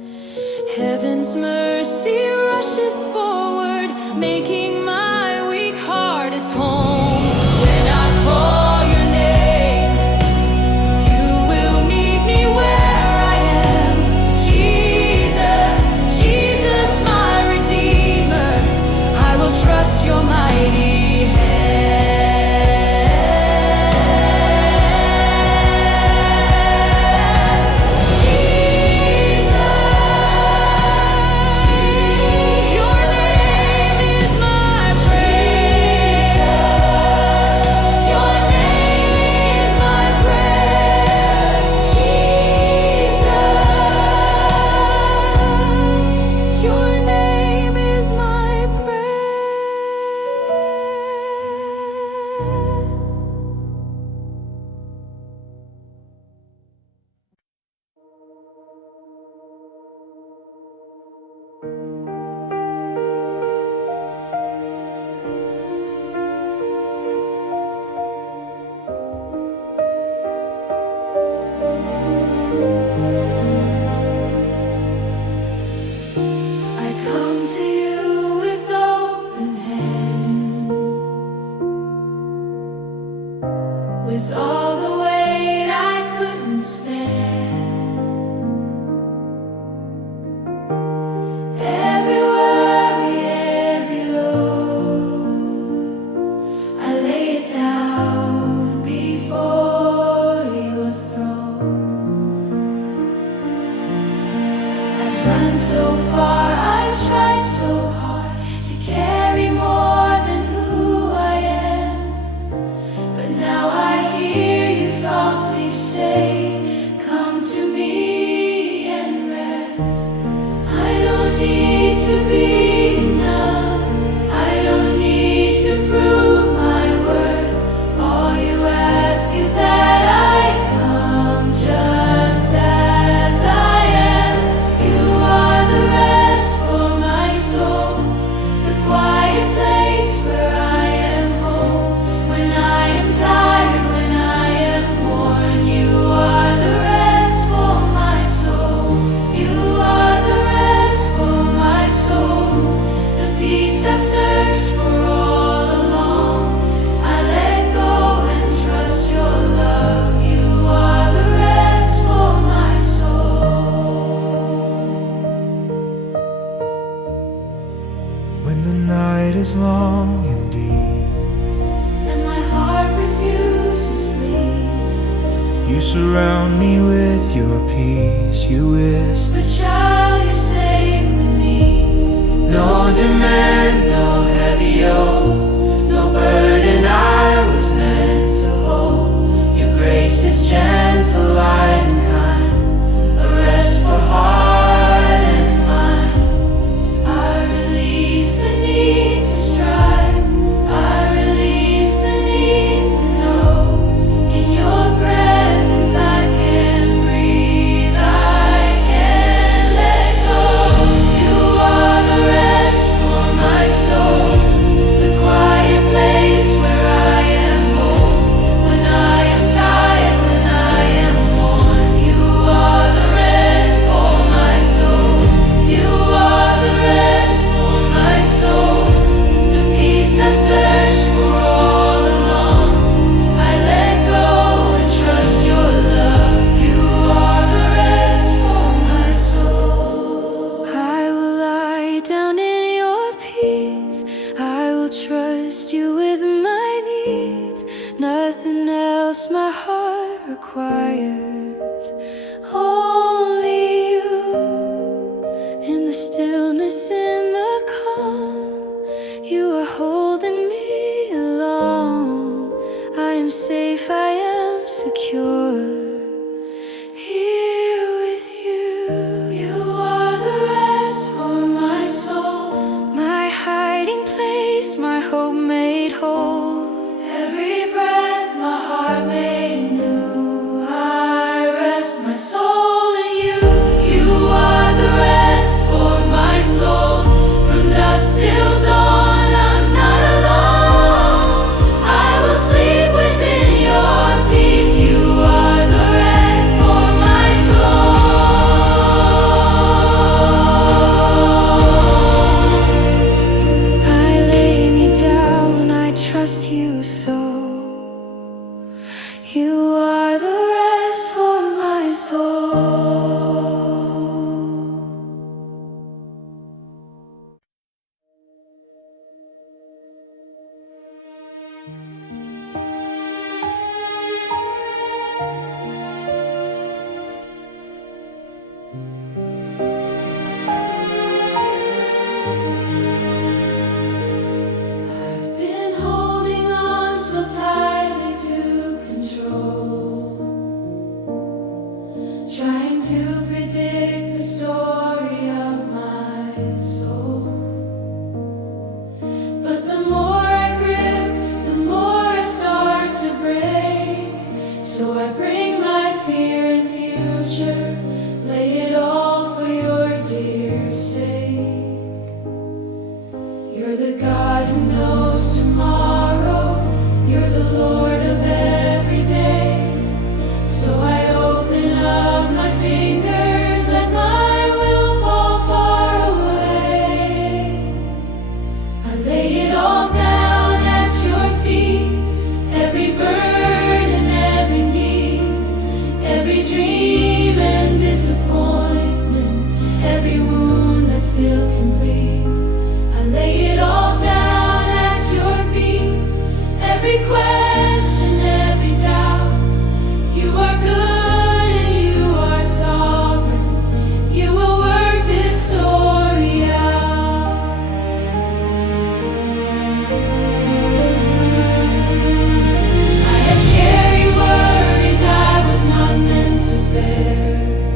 Heaven's mercy rushes forward, making my weak heart its home. When I call your name, you will meet me where I am. Jesus, Jesus, my Redeemer, I will trust your mighty hand. Jesus, your name is my You surround me with your peace. You whisper, child, you're safe with me. no demand, no heavy yoke, no burden I was meant to hold. Your grace is gentle, light and kind, a rest for heart and mind. I release the need to strive. I release the need to know. In your presence I can breathe. I can let go. You are the rest for my soul, the quiet place where I am whole. When I am tired, when I am worn, you are the rest for my soul. You are the rest for my soul, the peace I've searched for all along. I let go and trust your love. You are the rest for my soul. I will lie down in your peace. I will trust you with my needs. Nothing else my heart requires. Only you. In the stillness, in the calm, you are holding me along. I am safe, I am secure here with you. You are the rest for my soul, my hiding place, my hope made whole. Every breath, my heart made new. I rest my soul in you. You are the rest for my soul. From dusk till dawn, I'm not alone. I will sleep within your peace. You are the rest for my soul. I lay me down, I trust you so. You are the rest for my soul. I've been holding on so tightly to control, trying to predict the story of my soul. But the more I grip, the more I start to break. So I bring my fear and future, lay it all for your dear sake. You're the God who knows tomorrow. You're the Lord of every day. So I open up my fingers, let my will fall far away. I lay it all down at your feet. Every burden, every need, every dream and disappointment, every wound that's still complete. I lay it all down at your feet. Every question, every doubt. You are good and you are sovereign. You will work this story out. I have carried worries I was not meant to bear.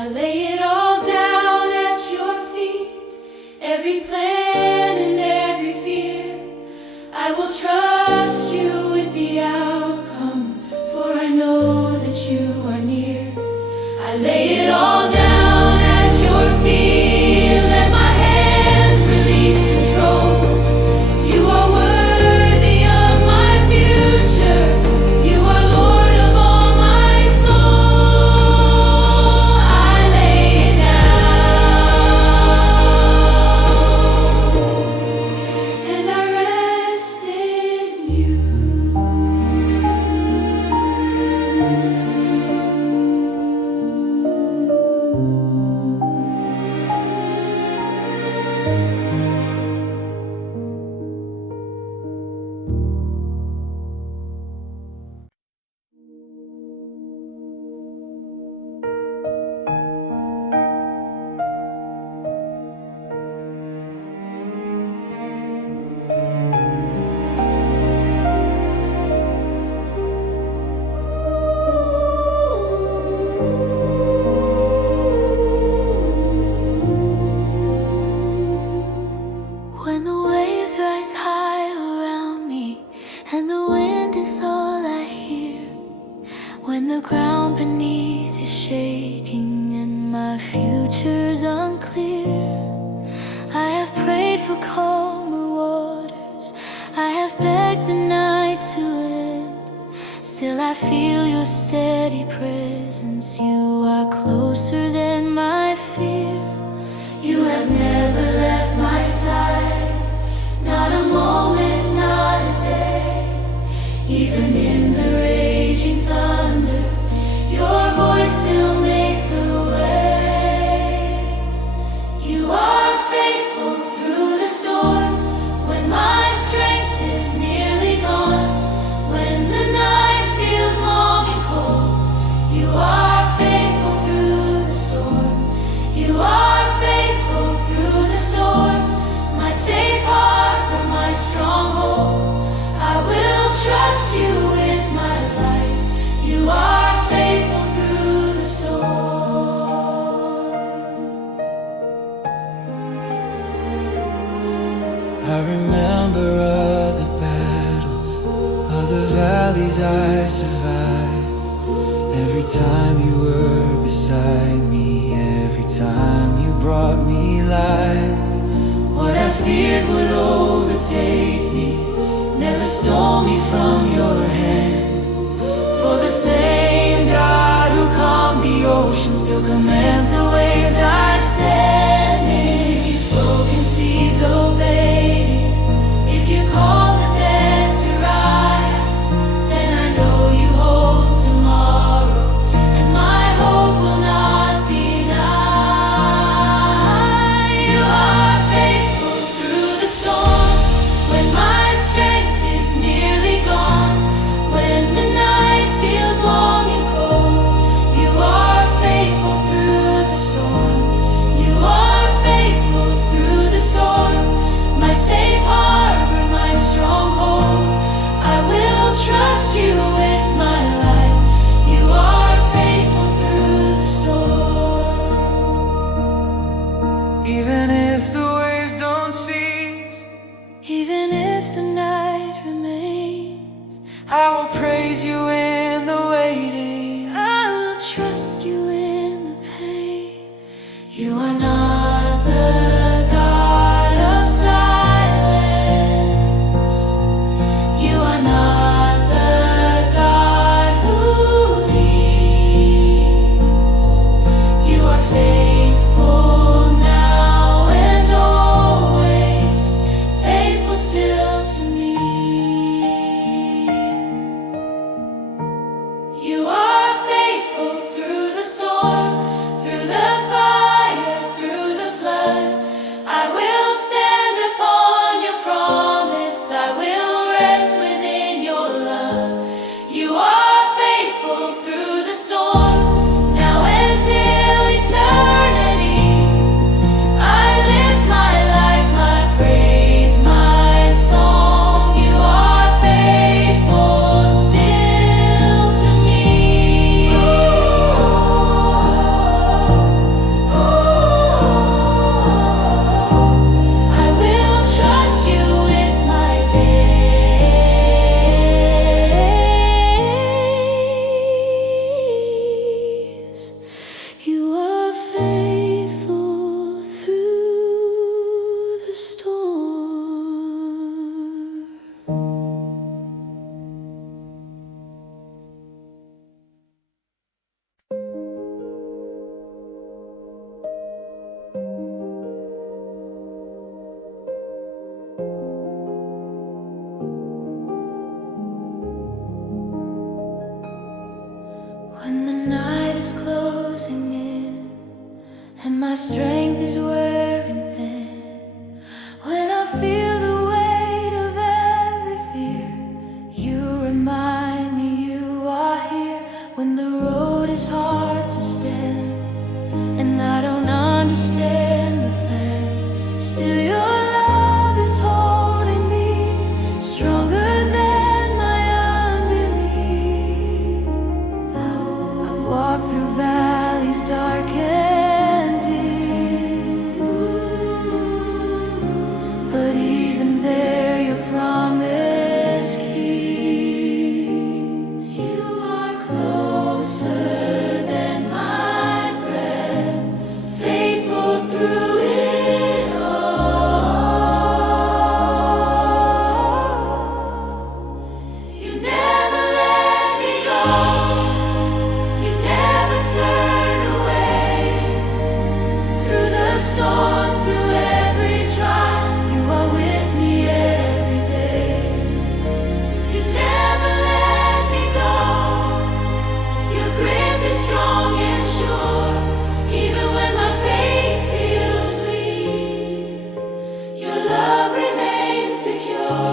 I lay it all down at your feet, every plan and every fear. I will trust you with the outcome, for I know that you are near. I lay it all down at your feet, let my hands release control. You are worthy of my future, you are Lord of all my soul. I lay it down, and I rest in you. When the waves rise high around me and the wind is all I hear, when the ground beneath is shaking and my future's unclear, I have prayed for calmer waters, I have begged the night to end. Still I feel your steady presence, you are closer than my fear. You have never left my side, not a moment, not a day. Even in the raging thunder, your voice still makes a way. You are faithful through the storm, when my strength is nearly gone. When the night feels long and cold, you are faithful through the storm. You are faithful through the storm, my safe harbor, my stronghold. I will trust you with my life. You are faithful through the storm. I remember other battles, other valleys I survived. Every time you were beside me, every time you brought me life. What I feared would overtake me never stole me from your hand. For the same God who calmed the ocean still commands the waves I stand in. If you spoke and seas obeyed, if you called the dead to rise, then I know you hold tomorrow, and my hope will not deny. You are faithful through the storm, when my strength is nearly gone. When the night feels long and cold, you are faithful through the storm. You are faithful through the storm, my safe harbor, my stronghold. I will trust you with my life. You are faithful through the storm. Even if the waves don't cease, Even if the night remains, I will praise you in the waiting. I will trust you in the pain. You are not the God of silence. You are not the God who leaves. You are faithful now and always, faithful still to me. You are faithful through the storm, through the fire, through when my strength is wearing thin, when I feel the weight of every fear. You remind me you are here when the road is hard to stand, and I don't understand the plan. Still your love is holding me stronger than my unbelief. I've walked through valleys dark and deep, but even there your promise keeps. You are closer than my breath, faithful through it all. You never let me go, you never turn away. Through the storm, through every trial, you are with me every day. You never let me go, your grip is strong and sure. Even when my faith feels weak, your love remains secure.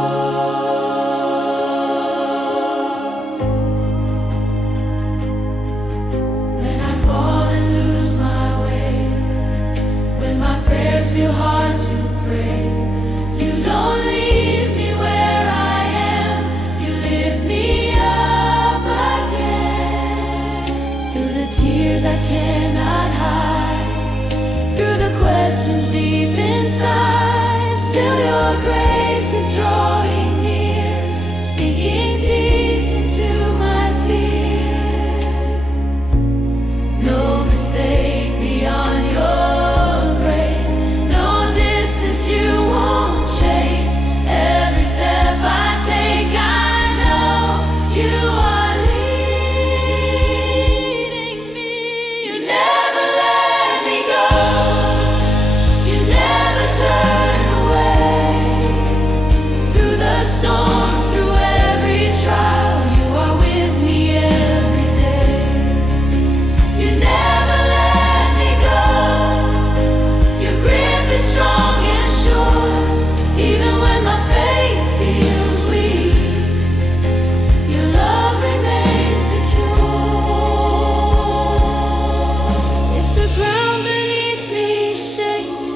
When I fall and lose my way, when my prayers feel hard to pray, you don't leave me where I am, you lift me up again. Through the tears I cannot hide, through the questions deep inside, still your grace is drawing near, speaking peace into my fear. No mistake beyond your grace, no distance you won't chase. Every step I take, I know you are leading me. You never let me go, you never turn away. Through the storm, through every trial, you are with me every day. You never let me go, your grip is strong and sure. Even when my faith feels weak, your love remains secure. If the ground beneath me shakes,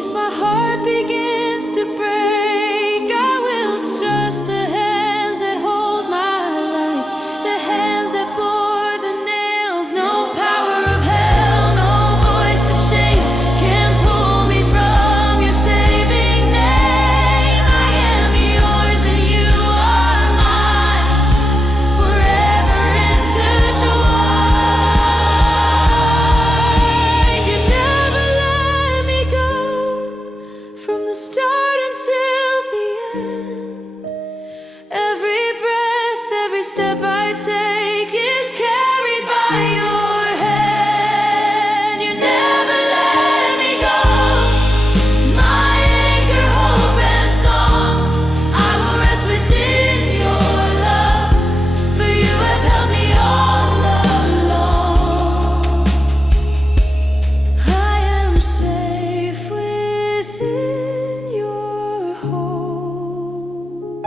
if my heart begins to break, I will trust the hands that hold my life, the hands that bore the nails. No power of hell, no voice of shame can pull me from your saving name. I am yours and you are mine, forever intertwined. You never let me go, from the start until the end. Every breath, every step I take is carried by your hand. You never let me go, my anchor, hope and song. I will rest within your love, for you have held me all along. I am safe within your hold.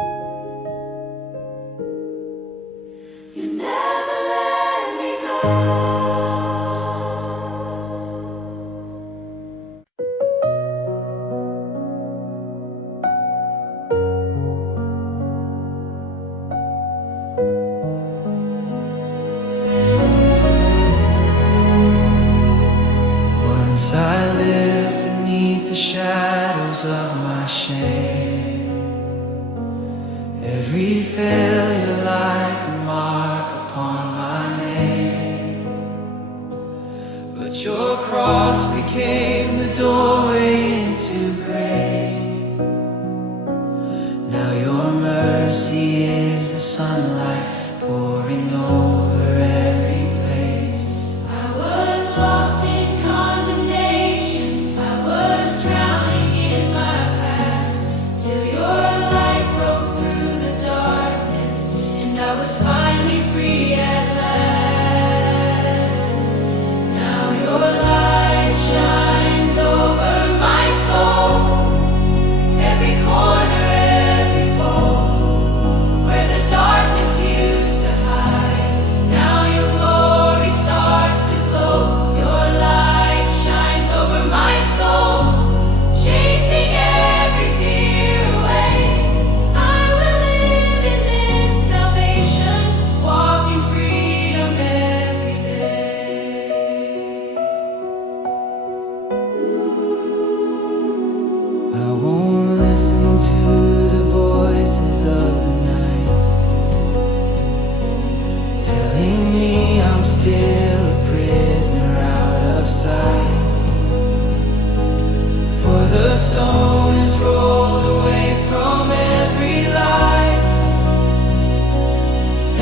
You never let me go. Once I lived beneath the shadows of my shame, every failure like a mark upon my name. But your cross became the doorway into grace. Now your mercy is the sunlight pouring over every place. I was lost in condemnation, I was drowning in my past, till your light broke through the darkness, and I was finally free at last. Now your light shines I won't listen to the voices of the night telling me I'm still a prisoner out of sight. For the stone is rolled away from every light,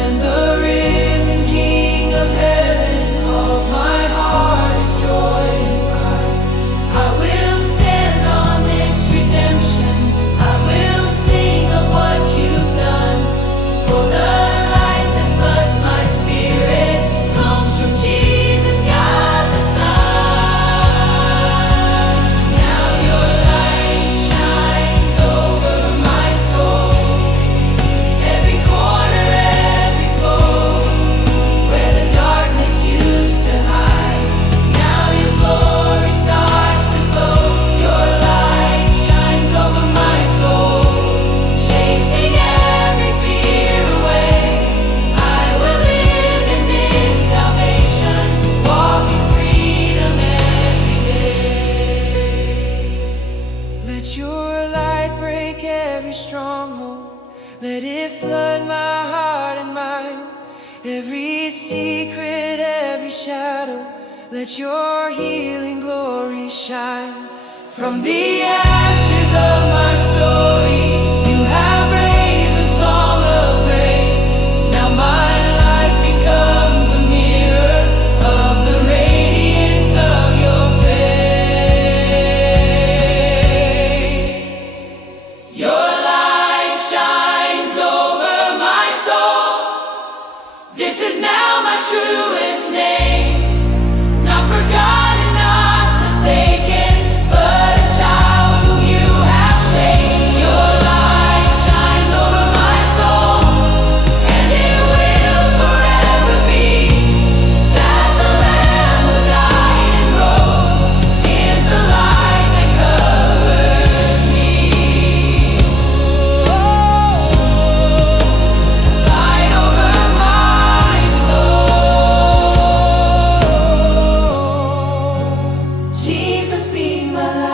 and the risen King of heaven calls my heart his joy and pride. I will stand on this redemption, I will sing of what you've done. For the light that floods my spirit comes from Jesus, God the Son. Now your light shines over my soul, every corner, every fold, where the darkness used to hide. Now your glory starts to glow. Your light shines over my soul, chasing every fear away. I will live in this salvation, walk in freedom every day. Let your light break every stronghold, let it flood my heart and mind. Every secret, every shadow, let your healing glory shine. From the ashes of my story, you have raised a song of praise. Now my life becomes a mirror of the radiance of your face. Your light shines over my soul. This is now my truest name. Not forgotten, not forsaken, but a child whom you have saved. Your light shines over my soul, and it will forever be that the Lamb who died and rose is the light that covers me. Light over my soul. Jesus, be my light.